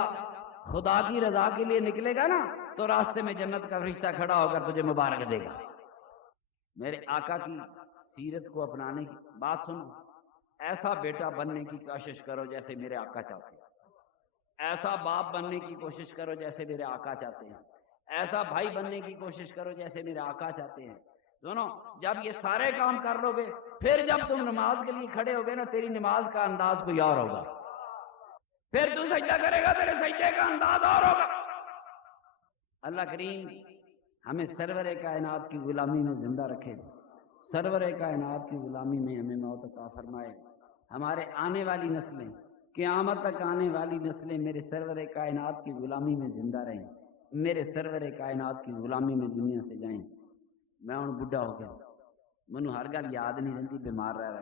خدا کی رضا کے لیے نکلے گا نا تو راستے میں جنت کا فرشتہ کھڑا ہو کر تجھے مبارک دے گا. میرے آقا کی سیرت کو اپنانے کی بات سنو. ایسا بیٹا بننے کی کوشش کرو جیسے میرے آقا چاہتے ہیں, ایسا باپ بننے کی کوشش کرو جیسے میرے آقا چاہتے ہیں, ایسا بھائی بننے کی کوشش کرو جیسے میرے آقا چاہتے ہیں. سنو, جب یہ سارے کام کر لو گے پھر جب تم نماز کے لیے کھڑے ہوگے نا تیری نماز کا انداز کوئی اور ہوگا. پھر تو سجدہ کرے گا تیرے سجدے کا انداز اور ہوگا. اللہ کریم ہمیں سرور کائنات کی غلامی میں زندہ رکھے, سرور کائنات کی غلامی میں ہمیں موت عطا فرمائے. ہمارے آنے والی نسلیں, قیامت تک آنے والی نسلیں میرے سرور کائنات کی غلامی میں زندہ رہیں, میرے سرور کائنات کی غلامی میں دنیا سے جائیں. میں ہوں بڈھا ہو گیا, مینوں ہر گل یاد نہیں رہتی, بیمار رہ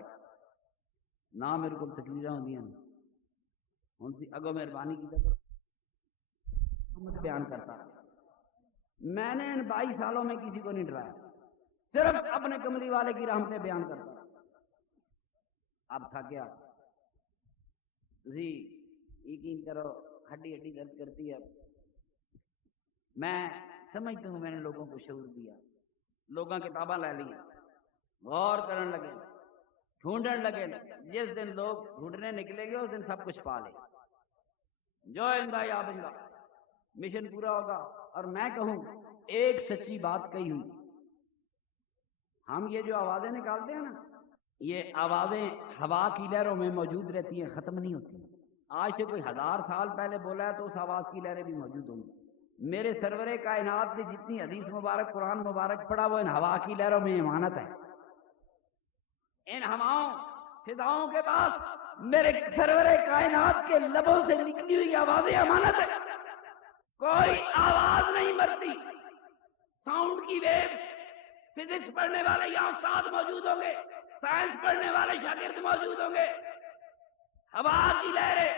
نہ میرے کو تقریراں ہوندیاں ہوں. اگو مہربانی کی بیان کرتا. میں نے ان 22 سالوں میں کسی کو نہیں ڈرایا, صرف اپنے کملی والے کی رحمتیں بیان کرتا. اب تھک گیا, تسی یقین کرو ہڈی ہڈی درد کرتی ہے. میں سمجھتا ہوں میں نے لوگوں کو شعور دیا, لوگاں کتاباں لے لی, غور کرن لگے, ڈھونڈن لگے. جس دن لوگ ڈھونڈنے نکلے گے اس دن سب کچھ پا لے. جو اندہ یا بندہ مشن پورا ہوگا. اور میں کہوں ایک سچی بات کہی ہوئی, ہم یہ جو آوازیں نکالتے ہیں نا, یہ آوازیں ہوا کی لہروں میں موجود رہتی ہیں, ختم نہیں ہوتی. آج سے کوئی 1000 سال پہلے بولا ہے تو اس آواز کی لہریں بھی موجود ہوں گی. میرے سرور کائنات نے جتنی حدیث مبارک قرآن مبارک پڑھا وہ ان ہوا کی لہروں میں امانت ہے. ان ہواؤں فضاؤں کے پاس میرے سرور کائنات کے لبوں سے نکلی ہوئی آوازیں امانت ہے. کوئی آواز نہیں مرتی. ساؤنڈ کی ویو فزکس پڑھنے والے یہاں استاد موجود ہوں گے, سائنس پڑھنے والے شاگرد موجود ہوں گے. ہوا کی لہریں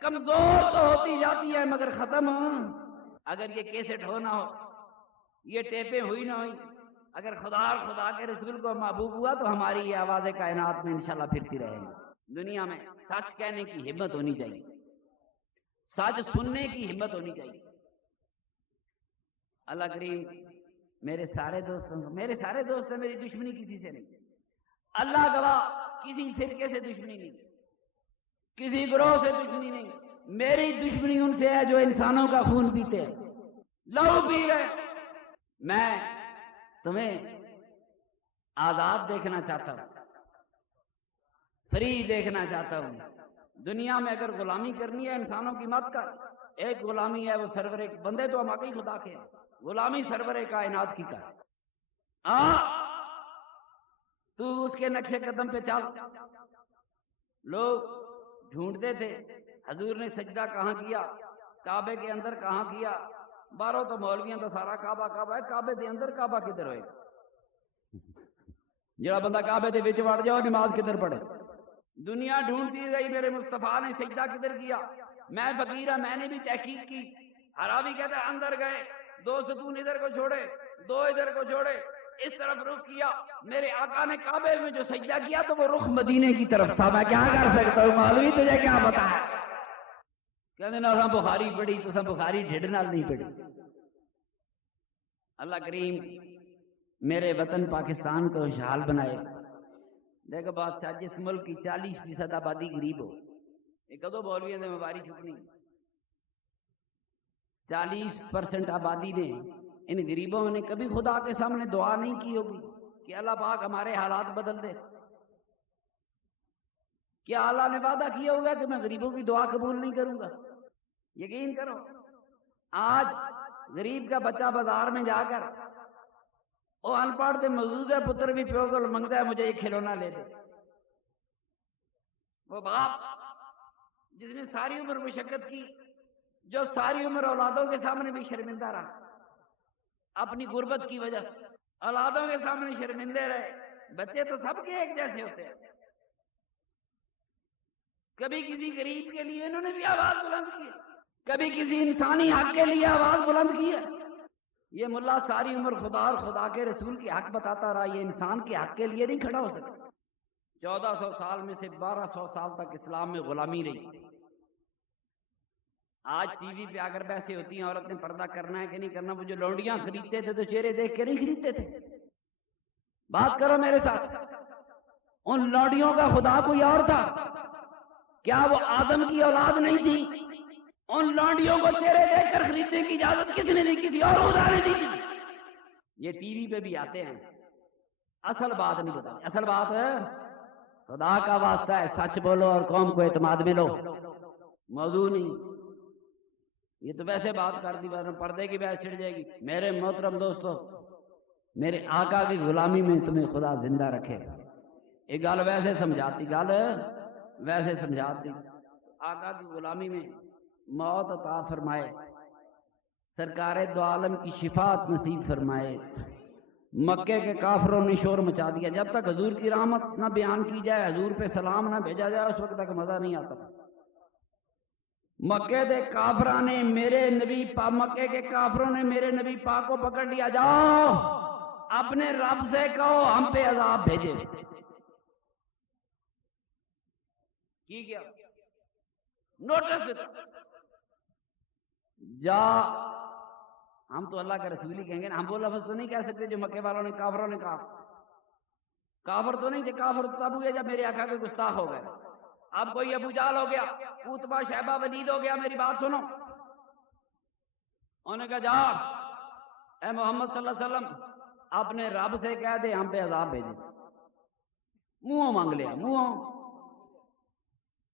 کمزور تو ہوتی جاتی ہے مگر ختم. اگر یہ کیسٹ ہو نہ ہو, یہ ٹیپیں ہوئی نہ ہوئی, اگر خدا اور خدا کے رسول کو محبوب ہوا تو ہماری یہ آوازیں کائنات میں انشاءاللہ پھرتی رہیں گی. دنیا میں سچ کہنے کی ہمت ہونی چاہیے, سچ سننے کی ہمت ہونی چاہیے. اللہ کریم میرے سارے دوست ہیں, میری دشمنی کسی سے نہیں. اللہ گواہ کسی فرقے سے دشمنی نہیں, کسی گروہ سے دشمنی نہیں. میری دشمنی ان سے ہے جو انسانوں کا خون پیتے ہیں, لہو پی رہے. میں تمہیں آزاد دیکھنا چاہتا ہوں, فری دیکھنا چاہتا ہوں. دنیا میں اگر غلامی کرنی ہے انسانوں کی مت کر. ایک غلامی ہے وہ سرور بندے تو ہم واقعی خدا کے ہیں, غلامی سرور کائنات کی کر. تو اس کے نقش قدم پہ چل. لوگ ڈھونڈتے تھے حضور نے سجدہ کہاں کیا, کعبے کے اندر کہاں کیا. باروں تو مولویاں تو سارا کعبہ کعبہ ہے, کعبے دے اندر کعبہ کدھر ہوئے گا؟ جڑا بندہ کعبے دے وچ وڑ جاؤ نماز کدھر پڑھے؟ دنیا ڈھونڈتی رہی میرے مصطفیٰ نے سجدہ کدھر کیا. میں فقیر ہوں, میں نے بھی تحقیق کی. حراوی کہتا ہے اندر گئے, 2 ستون ادھر کو چھوڑے, 2 ادھر کو چھوڑے, اس طرف رخ کیا. میرے آقا نے کعبے میں جو سجدہ کیا تو وہ رخ مدینے کی طرف تھا. میں کیا کر سکتا ہوں مولوی, تجھے کیا پتا ہے؟ کہتے نا اساں بخاری پڑھی تو اساں بخاری ڈھڈ نال نہیں پڑھی. اللہ کریم میرے وطن پاکستان کو خوشحال بنائے. دیکھو بادشاہ جس ملک کی 40% آبادی غریب ہو, یہ کدو مولویوں نے مباری چکنی. 40% آبادی نے ان غریبوں نے کبھی خدا کے سامنے دعا نہیں کی ہوگی کہ اللہ پاک ہمارے حالات بدل دے. کیا اللہ نے وعدہ کیا ہوگا کہ میں غریبوں کی دعا قبول نہیں کروں گا؟ یقین کرو, آج غریب کا بچہ بازار میں جا کر وہ ان پڑھ دے موجود ہے, پتر بھی پیو کو منگتا ہے مجھے یہ کھلونا لے دے. وہ باپ جس نے ساری عمر مشقت کی, جو ساری عمر اولادوں کے سامنے بھی شرمندہ رہا, اپنی غربت کی وجہ سے اولادوں کے سامنے شرمندے رہے. بچے تو سب کے ایک جیسے ہوتے ہیں. کبھی کسی غریب کے لیے انہوں نے بھی آواز بلند کی, کبھی کسی انسانی حق کے لیے آواز بلند کی ہے. یہ ملا ساری عمر خدا اور خدا کے رسول کے حق بتاتا رہا, یہ انسان کے حق کے لیے نہیں کھڑا ہو سکتا. 1400 سال میں سے 1200 سال تک اسلام میں غلامی رہی. آج ٹی وی پہ اگر بحثیں ہوتی ہیں عورت نے پردہ کرنا ہے کہ نہیں کرنا, وہ جو لونڈیاں خریدتے تھے تو چہرے دیکھ کے نہیں خریدتے تھے. بات کرو میرے ساتھ, ان لونڈیوں کا خدا کوئی اور تھا کیا؟ وہ آدم کی اولاد نہیں تھی. ان لونڈیوں کو چہرے دیکھ کر خریدنے کی اجازت کس نے نہیں کی تھی؟ اور خدا نے دی تھی. یہ ٹی وی پہ بھی آتے ہیں, اصل بات نہیں بتا. اصل بات ہے خدا کا واسطہ ہے, سچ بولو اور قوم کو اعتماد میں لو. موضوع نہیں, یہ تو ویسے بات کر دی, پردے کی بحث چھڑ جائے گی. میرے محترم دوستو, میرے آقا کی غلامی میں تمہیں خدا زندہ رکھے. ایک گل ویسے سمجھاتی, گل ویسے سمجھاتی. آقا کی غلامی میں موت عطا فرمائے, سرکار دو عالم کی شفاعت نصیب فرمائے. مکے کے کافروں نے شور مچا دیا. جب تک حضور کی رحمت نہ بیان کی جائے, حضور پہ سلام نہ بھیجا جائے, اس وقت تک مزہ نہیں آتا. مکے کے کافروں نے میرے نبی مکے کے کافروں نے میرے نبی پاک کو پکڑ لیا. جاؤ اپنے رب سے کہو ہم پہ عذاب بھیجے. کی کیا نوٹس دیتا, جا ہم تو اللہ کا رسول ہی کہیں گے نا. ہم وہ لفظ تو نہیں کہہ سکتے جو مکے والوں نے کافروں نے کہا. کافر تو نہیں تھے, کافر تب ہوئے جب میرے آقا کے گستاخ ہو گئے. اب کوئی ابو جال ہو گیا, عتبہ شیبہ ولید ہو گیا. میری بات سنو, انہوں نے کہا جا اے محمد صلی اللہ علیہ وسلم اپنے رب سے کہہ دے ہم پہ عذاب بھیجے. منہوں مانگ لیا, منہوں.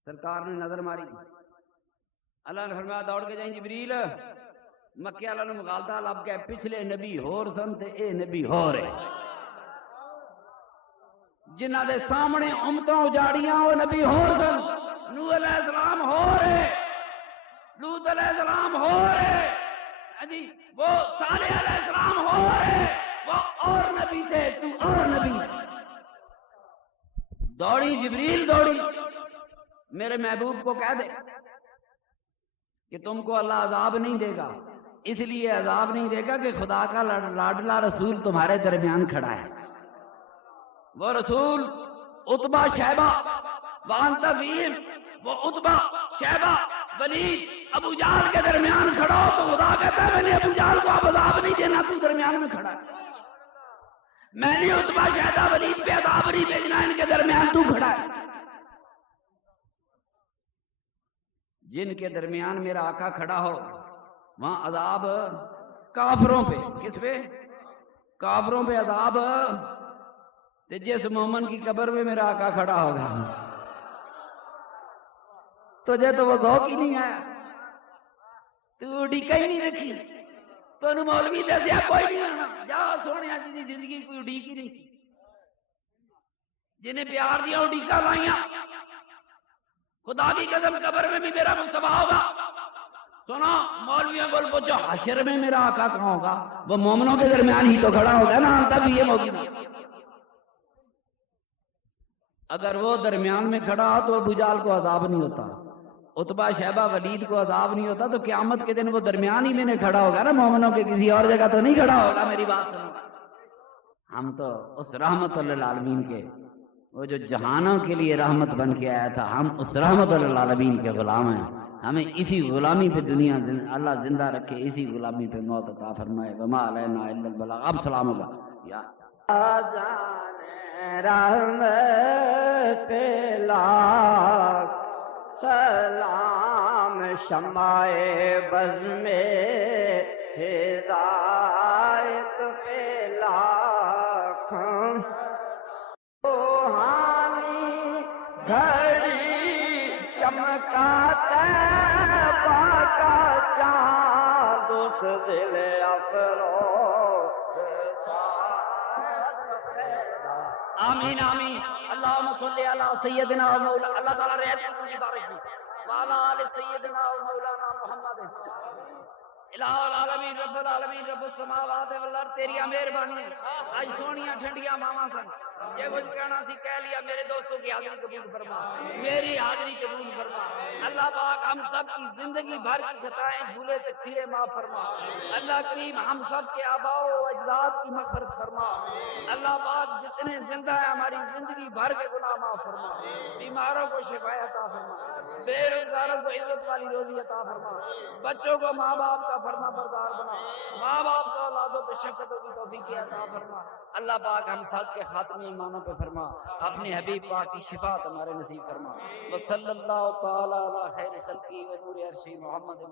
سرکار نے نظر ماری, اللہ نے فرمایا دوڑ کے جائیں جبریل مکے والا نو مغالطہ لب کے پچھلے نبی ہور سن تے اے نبی ہور ہے جنہ دے سامنے امتاں اجاڑیاں وہ نبی ہور سن نوح علیہ السلام ہور ہے لوط علیہ السلام ہور ہے جی وہ صالح علیہ السلام ہور ہے وہ اور نبی تھے تو اور نبی دوڑی جبریل دوڑی میرے محبوب کو کہہ دے کہ تم کو اللہ عذاب نہیں دے گا اس لیے عذاب نہیں دے گا کہ خدا کا لاڈلا رسول تمہارے درمیان کھڑا ہے وہ رسول عتبہ شیبہ وانت ویم وہ عتبہ شیبہ ولید ابو جہل کے درمیان کھڑا ہو تو خدا کہتا ہے میں نے ابو جہل کو اب عذاب نہیں دینا تو درمیان میں کھڑا ہے میں نے عتبہ شیبہ ولید پہ عذاب نہیں بھیجنا ان کے درمیان تو کھڑا ہے جن کے درمیان میرا آقا کھڑا ہو وہاں عذاب کافروں پہ کس پہ کافروں پہ عذاب جس مومن کی قبر میں میرا آقا کھڑا ہوگا تجھے تو وہ ذوق ہی نہیں آیا تو اڈیکا ہی نہیں رکھی تو مولوی دسیا کوئی نہیں آنا جا سونے جی زندگی کوئی اڈیک ہی نہیں تھی جنہیں پیار دیا اڈیکا لائیاں خدا کی قسم قبر میں بھی میرا مصطفیٰ ہوگا سنو مولویوں کو پوچھو حشر میں میرا آقا کہاں ہوگا وہ مومنوں کے درمیان ہی تو کھڑا ہوگا نا تب یہ موقع اگر وہ درمیان میں کھڑا ہو تو ابو جہل کو عذاب نہیں ہوتا عتبہ شیبہ ولید کو عذاب نہیں ہوتا تو قیامت کے دن وہ درمیان ہی میں کھڑا ہوگا نا مومنوں کے کسی اور جگہ تو نہیں کھڑا ہوگا میری بات سنو ہم تو اس رحمت للعالمین کے وہ جو جہانوں کے لیے رحمت بن کے آیا تھا ہم اس رحمت للعالمین کے غلام ہیں ہمیں اسی غلامی پہ دنیا اللہ زندہ رکھے اسی غلامی پہ موت عطا فرمائے وما علینا الا البلاغ اب سلام ہوگا یا رحمت لاکھ سلام شمع بز میں ہدایت پہ لاکھ روحانی گھڑی چمکاتا کا چاند اس دل افروز آمین آمین اللہم صلی علی سیدنا و مولانا اللہ تعالیٰ رحمت کی بارش میں وعلی آل سیدنا و مولانا محمد الہ العالمین رب العالمین رب السماوات والارض تیری مہربانی آج سونیاں ٹھنڈیاں ماما سن یہ کچھ کہنا سی کہہ لیا میرے دوستوں کی حاضری قبول فرما میری حاضری قبول فرما اللہ پاک ہم سب کی زندگی بھر کی خطائیں بھولے تقصیریں معاف فرما اللہ کریم ہم سب کے آباء و اجداد کی مغفرت فرما اللہ پاک جتنے زندہ ہیں ہماری زندگی بھر کے گناہ معاف فرما بیماروں کو شفا عطا فرما بے روزگاروں کو عزت والی روزی عطا فرما بچوں کو ماں باپ کا فرما بردار بنا ماں باپ کو اولادوں پہ شفقتوں کی توفیق عطا فرما اللہ پاک ہم سب کے خاتمے ایمانوں پہ فرما اپنے حبیب پاک کی شفاعت ہمارے نصیب فرما وصلی اللہ تعالی علی خیر خلقی و نور عرشی محمد